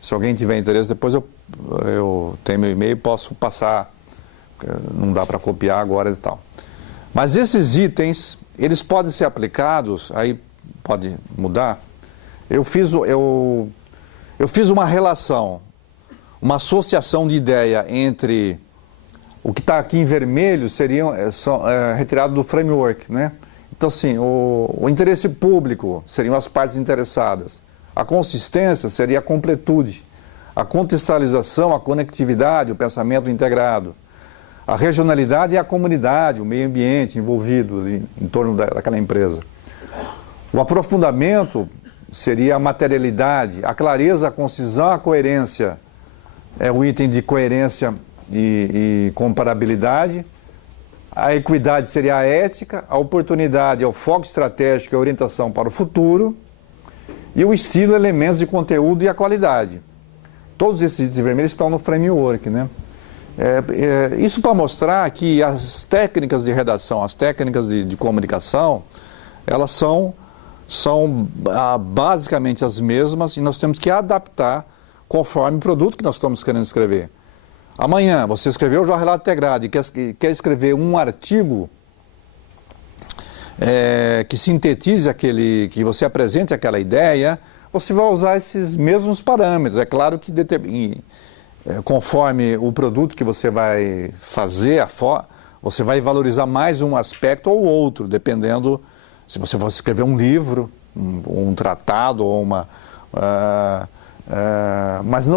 Se alguém tiver interesse, depois eu tenho meu e-mail, posso passar, não dá para copiar agora e tal. Mas esses itens, eles podem ser aplicados, aí pode mudar. Eu fiz uma relação, uma associação de ideia entre o que está aqui em vermelho seria retirado do framework, né? Então, assim, o interesse público seriam as partes interessadas. A consistência seria a completude. A contextualização, a conectividade, o pensamento integrado. A regionalidade é a comunidade, o meio ambiente envolvido em torno daquela empresa. O aprofundamento seria a materialidade, a clareza, a concisão, a coerência. É o item de coerência e comparabilidade. A equidade seria a ética, a oportunidade é o foco estratégico e a orientação para o futuro. E o estilo, elementos de conteúdo e a qualidade. Todos esses itens vermelhos estão no framework, né? Isso para mostrar que as técnicas de redação, as técnicas de comunicação, elas são basicamente as mesmas e nós temos que adaptar conforme o produto que nós estamos querendo escrever. Amanhã, você escreveu o Jornal Relato Integrado e quer escrever um artigo que sintetize que você apresente aquela ideia, você vai usar esses mesmos parâmetros. É claro que conforme o produto que você vai fazer, você vai valorizar mais um aspecto ou outro, dependendo se você for escrever um livro, um tratado ou uma...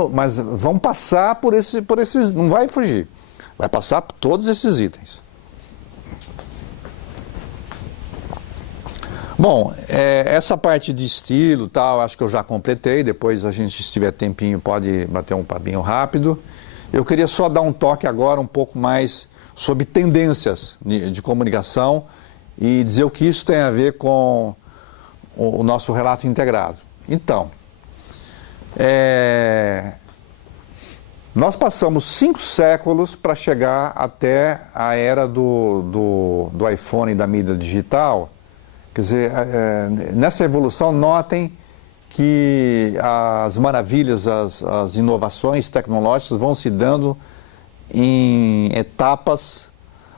mas vão passar por esses... Não vai fugir. Vai passar por todos esses itens. Bom, essa parte de estilo e tal, acho que eu já completei. Depois a gente, se tiver tempinho, pode bater um papinho rápido. Eu queria só dar um toque agora um pouco mais sobre tendências de comunicação e dizer o que isso tem a ver com o nosso relato integrado. Então, nós passamos 5 séculos para chegar até a era do iPhone e da mídia digital. Quer dizer, nessa evolução, notem que as maravilhas, as inovações tecnológicas vão se dando em etapas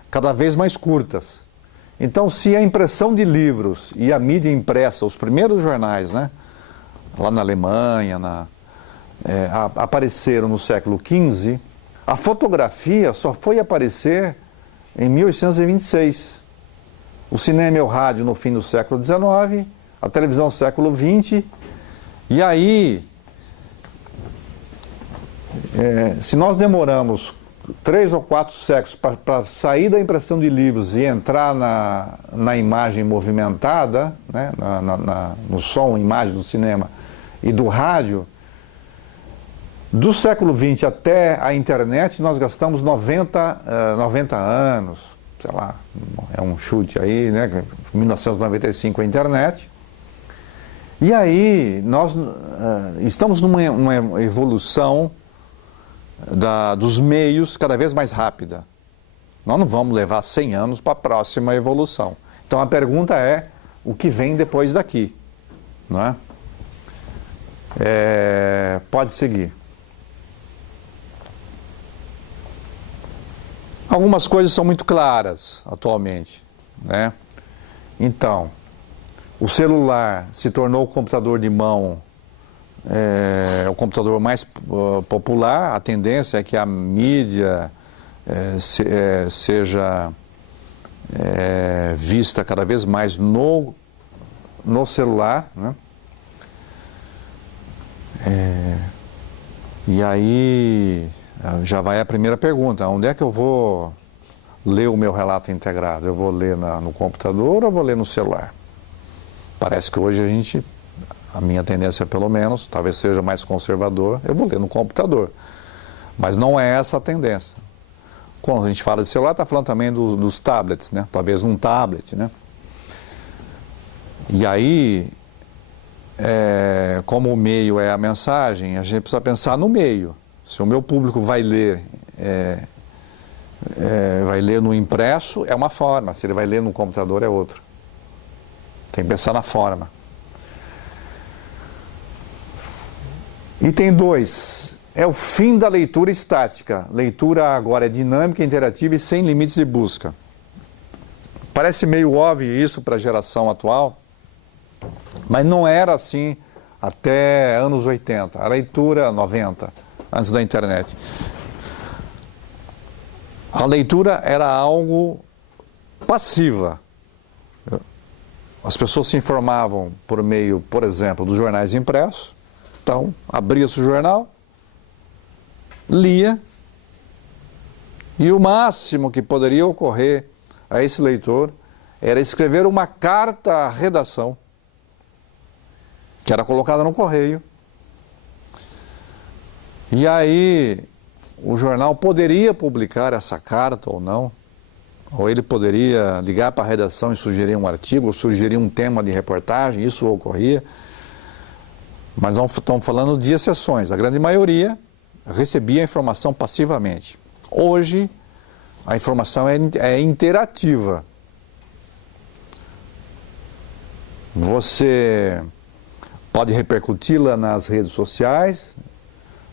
cada vez mais curtas. Então, se a impressão de livros e a mídia impressa, os primeiros jornais, né, lá na Alemanha, apareceram no século XV, A fotografia só foi aparecer em 1826. O cinema e o rádio no fim do século XIX, a televisão no século XX. E aí, se nós demoramos 3 ou 4 séculos para sair da impressão de livros e entrar na imagem movimentada, né, no som, imagem do cinema e do rádio, do século XX até a internet, nós gastamos 90 anos, sei lá, é um chute aí, né? 1995 a internet. E aí nós estamos numa evolução dos meios cada vez mais rápida. Nós não vamos levar 100 anos para a próxima evolução. Então a pergunta é, o que vem depois daqui? Não é? Pode seguir. Algumas coisas são muito claras atualmente, né? Então, o celular se tornou o computador de mão, o computador mais popular. A tendência é que a mídia seja vista cada vez mais no celular, né? E aí já vai a primeira pergunta: onde é que eu vou ler o meu relato integrado? Eu vou ler no computador ou eu vou ler no celular? Parece que hoje a minha tendência pelo menos, talvez seja mais conservador, eu vou ler no computador. Mas não é essa a tendência. Quando a gente fala de celular, está falando também dos tablets, né? Talvez um tablet, né? E aí, como o meio é a mensagem, a gente precisa pensar no meio. Se o meu público vai ler no impresso, é uma forma. Se ele vai ler no computador, é outra. Tem que pensar na forma. Item 2. É o fim da leitura estática. Leitura agora é dinâmica, interativa e sem limites de busca. Parece meio óbvio isso para a geração atual, mas não era assim até anos 80. A leitura 90, antes da internet. A leitura era algo passiva. As pessoas se informavam por meio, por exemplo, dos jornais impressos. Então, abria-se o jornal, lia, e o máximo que poderia ocorrer a esse leitor era escrever uma carta à redação, que era colocada no correio. E aí o jornal poderia publicar essa carta ou não, ou ele poderia ligar para a redação e sugerir um artigo, ou sugerir um tema de reportagem, isso ocorria. Mas nós estamos falando de exceções. A grande maioria recebia a informação passivamente. Hoje, a informação é interativa. Você pode repercuti-la nas redes sociais,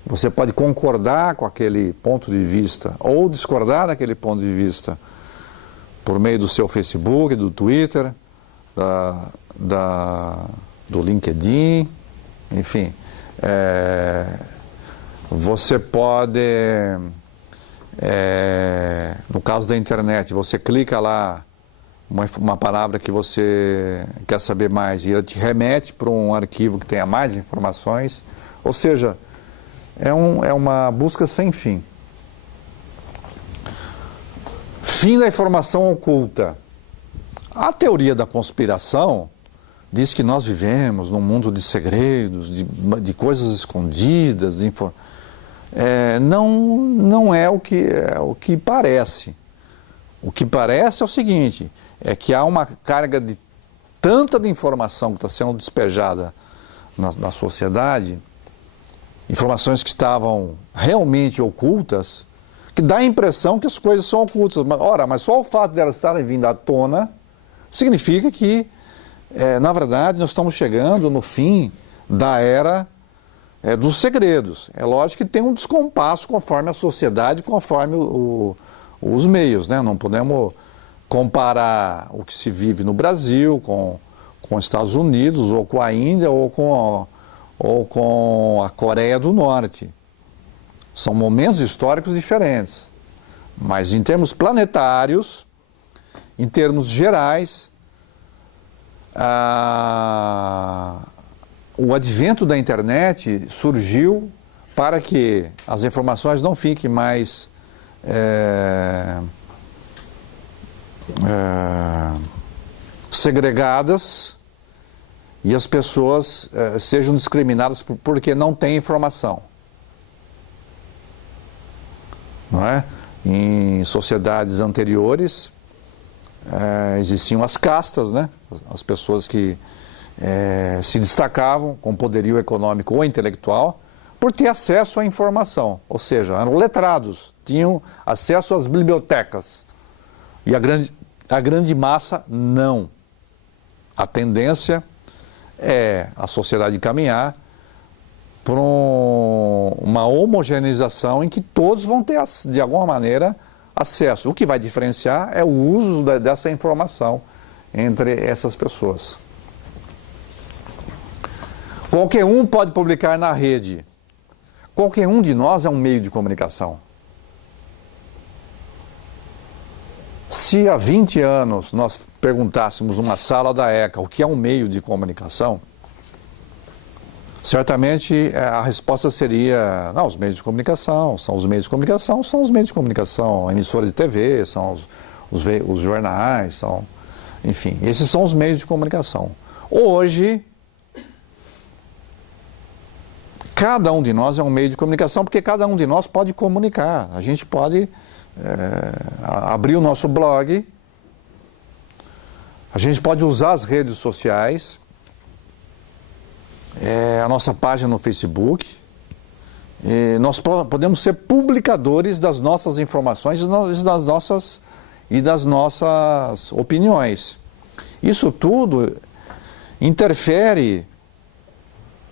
você pode concordar com aquele ponto de vista ou discordar daquele ponto de vista por meio do seu Facebook, do Twitter, do LinkedIn, enfim. Você pode, no caso da internet, você clica lá uma palavra que você quer saber mais e ela te remete para um arquivo que tenha mais informações. Ou seja, é uma busca sem fim. Fim da informação oculta. A teoria da conspiração diz que nós vivemos num mundo de segredos, de coisas escondidas. Não é o que parece. O que parece é o seguinte, é que há uma carga de tanta de informação que está sendo despejada na sociedade, informações que estavam realmente ocultas, que dá a impressão que as coisas são ocultas. Mas só o fato de elas estarem vindo à tona significa que, na verdade, nós estamos chegando no fim da era dos segredos. É lógico que tem um descompasso conforme a sociedade, conforme os meios, né? Não podemos comparar o que se vive no Brasil com os Estados Unidos, ou com a Índia, ou com a Coreia do Norte. São momentos históricos diferentes. Mas em termos planetários, em termos gerais, o advento da internet surgiu para que as informações não fiquem mais segregadas e as pessoas sejam discriminadas porque não têm informação. Não é? Em sociedades anteriores existiam as castas, né? As pessoas que se destacavam com poderio econômico ou intelectual por ter acesso à informação, ou seja, eram letrados, tinham acesso às bibliotecas. E a grande massa não. A tendência é a sociedade caminhar por uma homogeneização em que todos vão ter, de alguma maneira, acesso. O que vai diferenciar é o uso dessa informação entre essas pessoas. Qualquer um pode publicar na rede. Qualquer um de nós é um meio de comunicação. Se há 20 anos nós perguntássemos numa sala da ECA o que é um meio de comunicação, certamente a resposta seria: não, os meios de comunicação, são os meios de comunicação, são os meios de comunicação, emissoras de TV, são os jornais, enfim, esses são os meios de comunicação. Hoje, cada um de nós é um meio de comunicação, porque cada um de nós pode comunicar. A gente pode abrir o nosso blog, a gente pode usar as redes sociais, a nossa página no Facebook, nós podemos ser publicadores das nossas informações e das nossas opiniões. Isso tudo interfere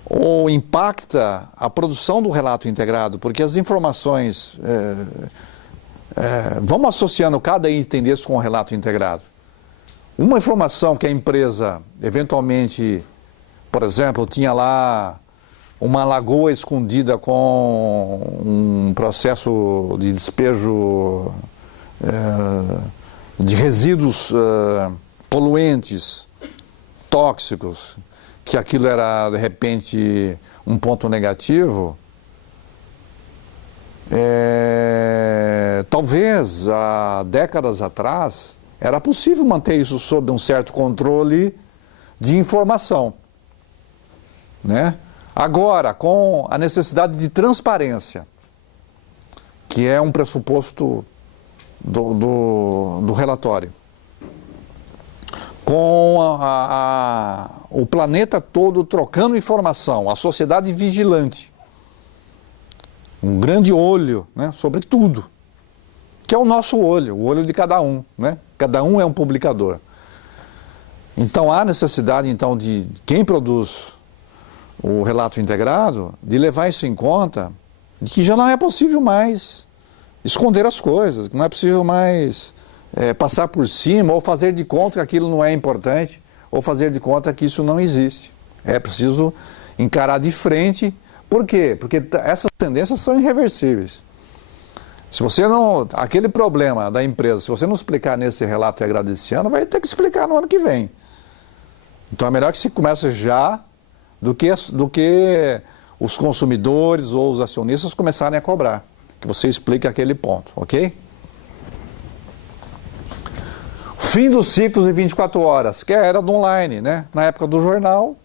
ou impacta a produção do relato integrado, porque as informações... vamos associando cada item desse com o relato integrado. Uma informação que a empresa, eventualmente, por exemplo, tinha lá uma lagoa escondida com um processo de despejo de resíduos poluentes, tóxicos, que aquilo era, de repente, um ponto negativo, talvez há décadas atrás era possível manter isso sob um certo controle de informação, né? Agora, com a necessidade de transparência, que é um pressuposto do relatório, com o planeta todo trocando informação, a sociedade vigilante, um grande olho, né, sobre tudo, que é o nosso olho, o olho de cada um, né? Cada um é um publicador. Então há necessidade então de quem produz o relato integrado de levar isso em conta, de que já não é possível mais esconder as coisas, que não é possível mais passar por cima ou fazer de conta que aquilo não é importante ou fazer de conta que isso não existe. É preciso encarar de frente. Por quê? Porque essas tendências são irreversíveis. Se você não... Aquele problema da empresa, se você não explicar nesse relato integrado desse ano, vai ter que explicar no ano que vem. Então é melhor que se comece já do que os consumidores ou os acionistas começarem a cobrar. Que você explique aquele ponto, ok? Fim dos ciclos de 24 horas, que era do online, né? Na época do jornal,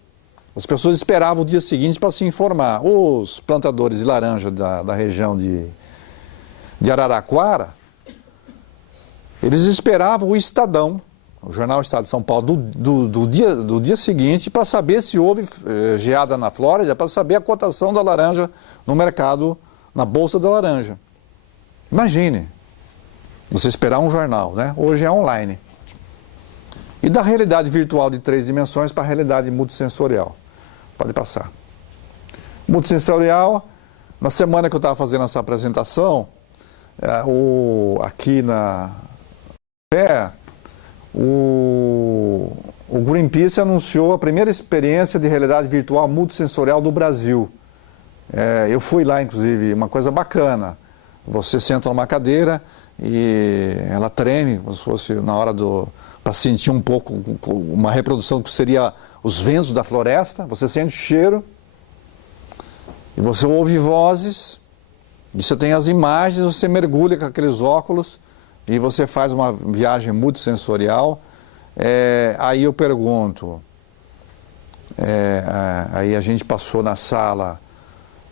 as pessoas esperavam o dia seguinte para se informar. Os plantadores de laranja da região de Araraquara, eles esperavam o Estadão, o jornal Estado de São Paulo, do dia seguinte, para saber se houve geada na Flórida, para saber a cotação da laranja no mercado, na Bolsa da Laranja. Imagine, você esperar um jornal, né? Hoje é online. E da realidade virtual de 3 dimensões para a realidade multissensorial. Pode passar. Multissensorial, na semana que eu estava fazendo essa apresentação, aqui na o Greenpeace anunciou a primeira experiência de realidade virtual multissensorial do Brasil. Eu fui lá, inclusive, uma coisa bacana. Você senta numa cadeira e ela treme, como se fosse na hora para sentir um pouco uma reprodução que seria os ventos da floresta. Você sente o cheiro e você ouve vozes. E você tem as imagens, você mergulha com aqueles óculos e você faz uma viagem multissensorial. Aí eu pergunto, aí a gente passou na sala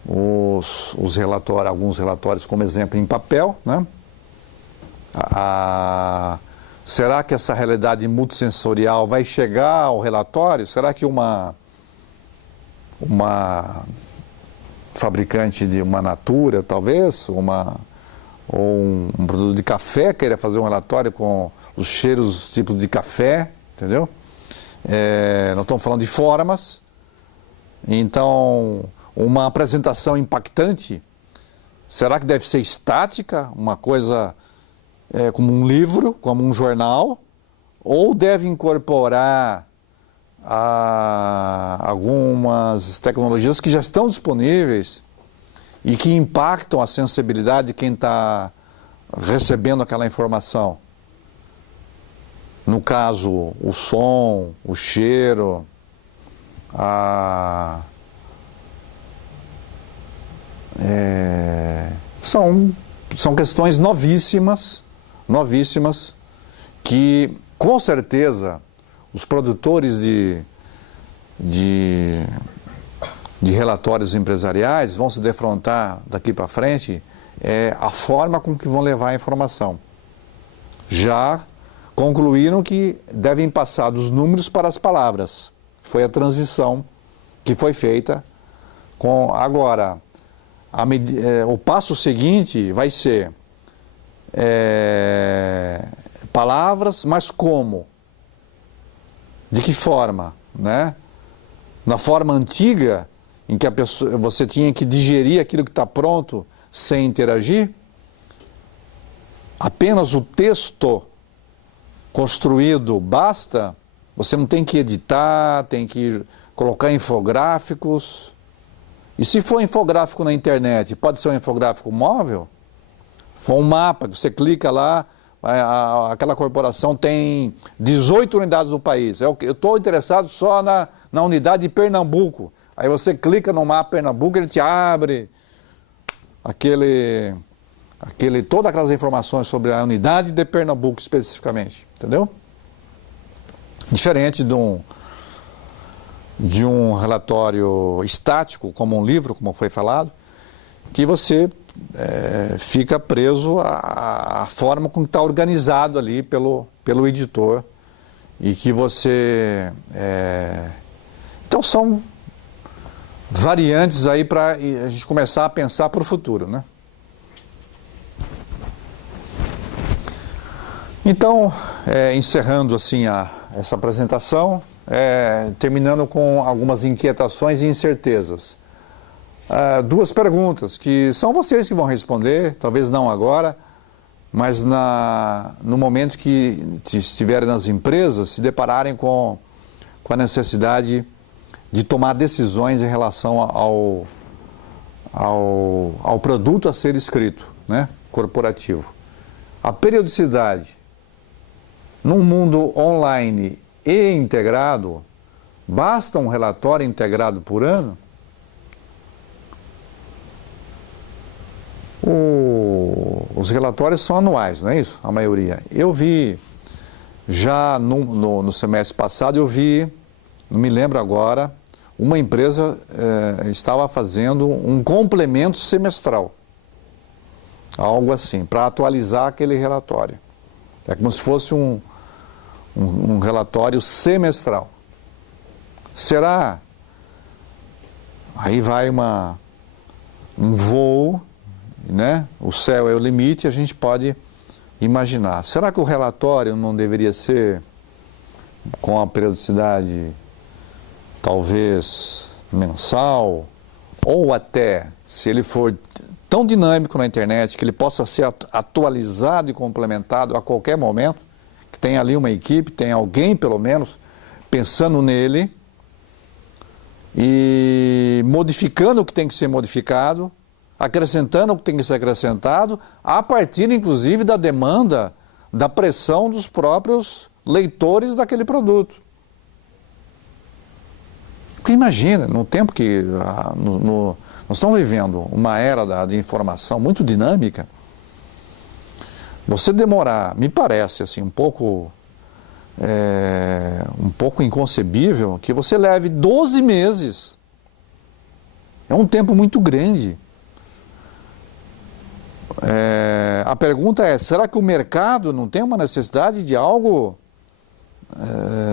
os relatórios, alguns relatórios como exemplo em papel, né? Será que essa realidade multissensorial vai chegar ao relatório? Será que uma fabricante de uma Natura, talvez, ou um produto de café queira fazer um relatório com os cheiros, os tipos de café, entendeu? Nós estamos falando de formas. Então, uma apresentação impactante, será que deve ser estática, uma coisa como um livro, como um jornal, ou deve incorporar algumas tecnologias que já estão disponíveis e que impactam a sensibilidade de quem está recebendo aquela informação? No caso, o som, o cheiro, são questões novíssimas, que com certeza os produtores de relatórios empresariais vão se defrontar daqui para frente a forma com que vão levar a informação. Já concluíram que devem passar dos números para as palavras. Foi a transição que foi feita. Agora, o passo seguinte vai ser palavras, mas como? De que forma, né? Na forma antiga, em que você tinha que digerir aquilo que está pronto sem interagir, apenas o texto construído basta, você não tem que editar, tem que colocar infográficos. E se for infográfico na internet, pode ser um infográfico móvel? For um mapa, que você clica lá, aquela corporação tem 18 unidades no país. Eu estou interessado só na unidade de Pernambuco. Aí você clica no mapa Pernambuco, ele te abre todas aquelas informações sobre a unidade de Pernambuco especificamente, entendeu? Diferente de um relatório estático, como um livro, como foi falado, que você fica preso à forma como está organizado ali pelo editor e que você... Então são variantes aí para a gente começar a pensar para o futuro, né? Então, encerrando assim essa apresentação, terminando com algumas inquietações e incertezas. Duas perguntas que são vocês que vão responder, talvez não agora, mas no momento que estiverem nas empresas, se depararem com a necessidade de tomar decisões em relação ao produto a ser escrito, né, corporativo. A periodicidade, num mundo online e integrado, basta um relatório integrado por ano? Os relatórios são anuais, não é isso? A maioria. Eu vi, já no semestre passado, não me lembro agora, uma empresa estava fazendo um complemento semestral. Algo assim, para atualizar aquele relatório. É como se fosse um relatório semestral. Será? Aí vai um voo, né? O céu é o limite, a gente pode imaginar. Será que o relatório não deveria ser com a periodicidade talvez mensal? Ou até, se ele for tão dinâmico na internet, que ele possa ser atualizado e complementado a qualquer momento, que tem ali uma equipe, tem alguém pelo menos pensando nele, e modificando o que tem que ser modificado, acrescentando o que tem que ser acrescentado, a partir, inclusive, da demanda, da pressão dos próprios leitores daquele produto. Porque imagina, no tempo que nós estamos vivendo uma era de informação muito dinâmica, você demorar, me parece assim, um pouco inconcebível que você leve 12 meses. É um tempo muito grande. A pergunta é, será que o mercado não tem uma necessidade de algo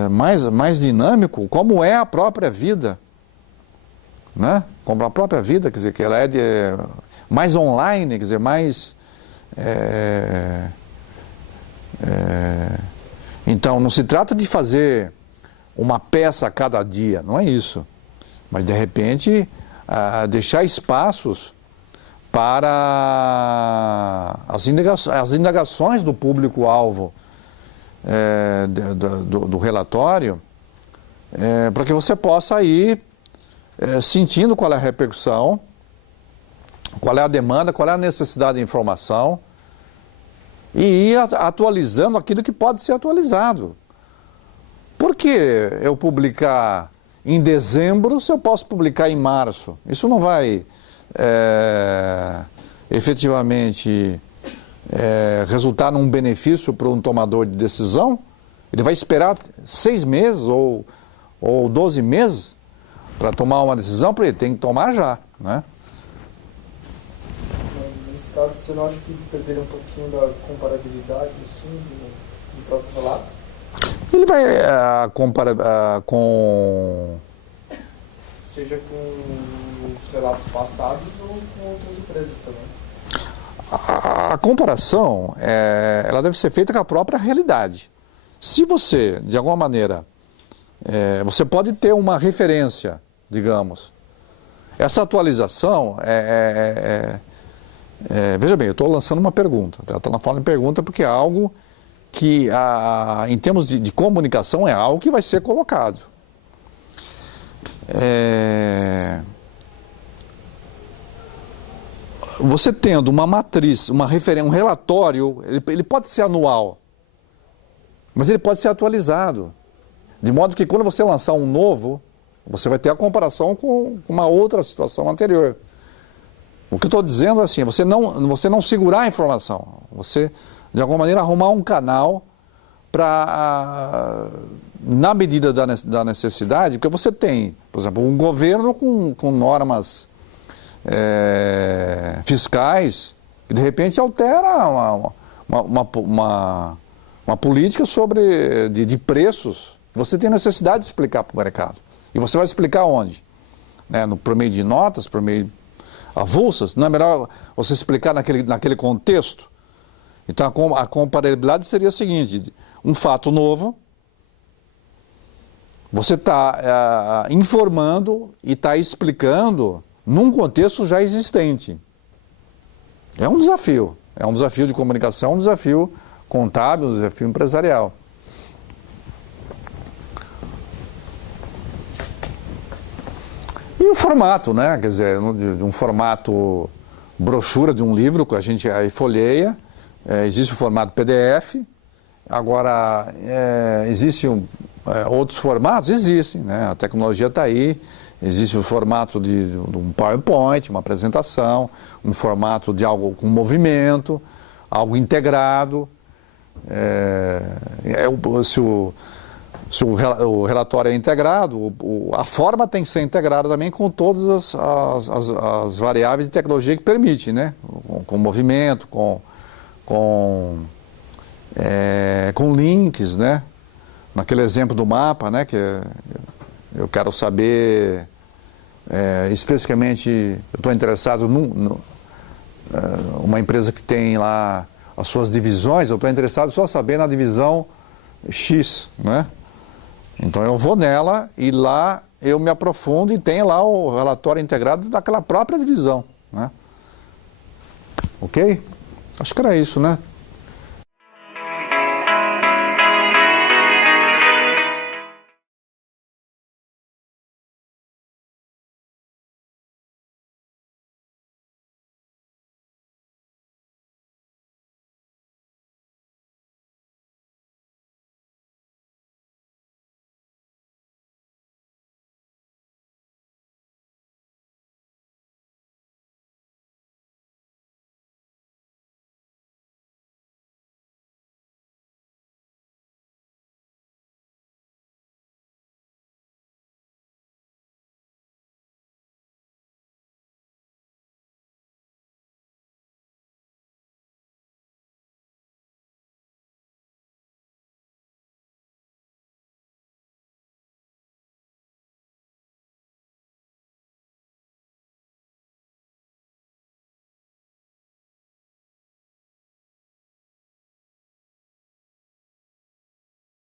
mais dinâmico, como é a própria vida? Né? Como a própria vida, quer dizer, que ela é mais online, quer dizer, mais... Então, não se trata de fazer uma peça a cada dia, não é isso. Mas, de repente, deixar espaços para as indagações do público-alvo do relatório, para que você possa ir sentindo qual é a repercussão, qual é a demanda, qual é a necessidade de informação, e ir atualizando aquilo que pode ser atualizado. Por que eu publicar em dezembro se eu posso publicar em março? Isso não vai efetivamente resultar num benefício para um tomador de decisão? Ele vai esperar 6 meses ou 12 meses para tomar uma decisão, porque ele tem que tomar já, né? Nesse caso, você não acha que perderia um pouquinho da comparabilidade, assim, do próprio relato? Ele vai com... Seja com os relatos passados ou com outras empresas também? A comparação, ela deve ser feita com a própria realidade. Se você, de alguma maneira, você pode ter uma referência, digamos. Essa atualização veja bem, eu estou lançando uma pergunta. Ela está falando de pergunta porque é algo que, em termos de comunicação, é algo que vai ser colocado. Você tendo uma matriz, um relatório, ele pode ser anual, mas ele pode ser atualizado. De modo que quando você lançar um novo, você vai ter a comparação com uma outra situação anterior. O que eu estou dizendo é assim, você não segurar a informação, você, de alguma maneira, arrumar um canal para, na medida da necessidade, porque você tem, por exemplo, um governo com normas fiscais, que de repente altera uma política de preços, você tem necessidade de explicar para o mercado. E você vai explicar onde? Por meio de notas, por meio avulsas? Não é melhor você explicar naquele contexto? Então a comparabilidade seria a seguinte: um fato novo, você está informando e está explicando num contexto já existente. É um desafio de comunicação, um desafio contábil, um desafio empresarial. E o formato, né? Quer dizer, de um formato brochura de um livro que a gente aí folheia, existe o formato PDF, agora existem outros formatos? Existem, né? A tecnologia está aí, existe o formato de um PowerPoint, uma apresentação, um formato de algo com movimento, algo integrado. Se o relatório é integrado, a forma tem que ser integrada também com todas as variáveis de tecnologia que permite, né? Com movimento, com links, né? Naquele exemplo do mapa, né? Que eu quero saber especificamente, eu estou interessado uma empresa que tem lá as suas divisões, eu estou interessado só saber na divisão X, né? Então eu vou nela e lá eu me aprofundo e tem lá o relatório integrado daquela própria divisão, né? Ok? Acho que era isso, né?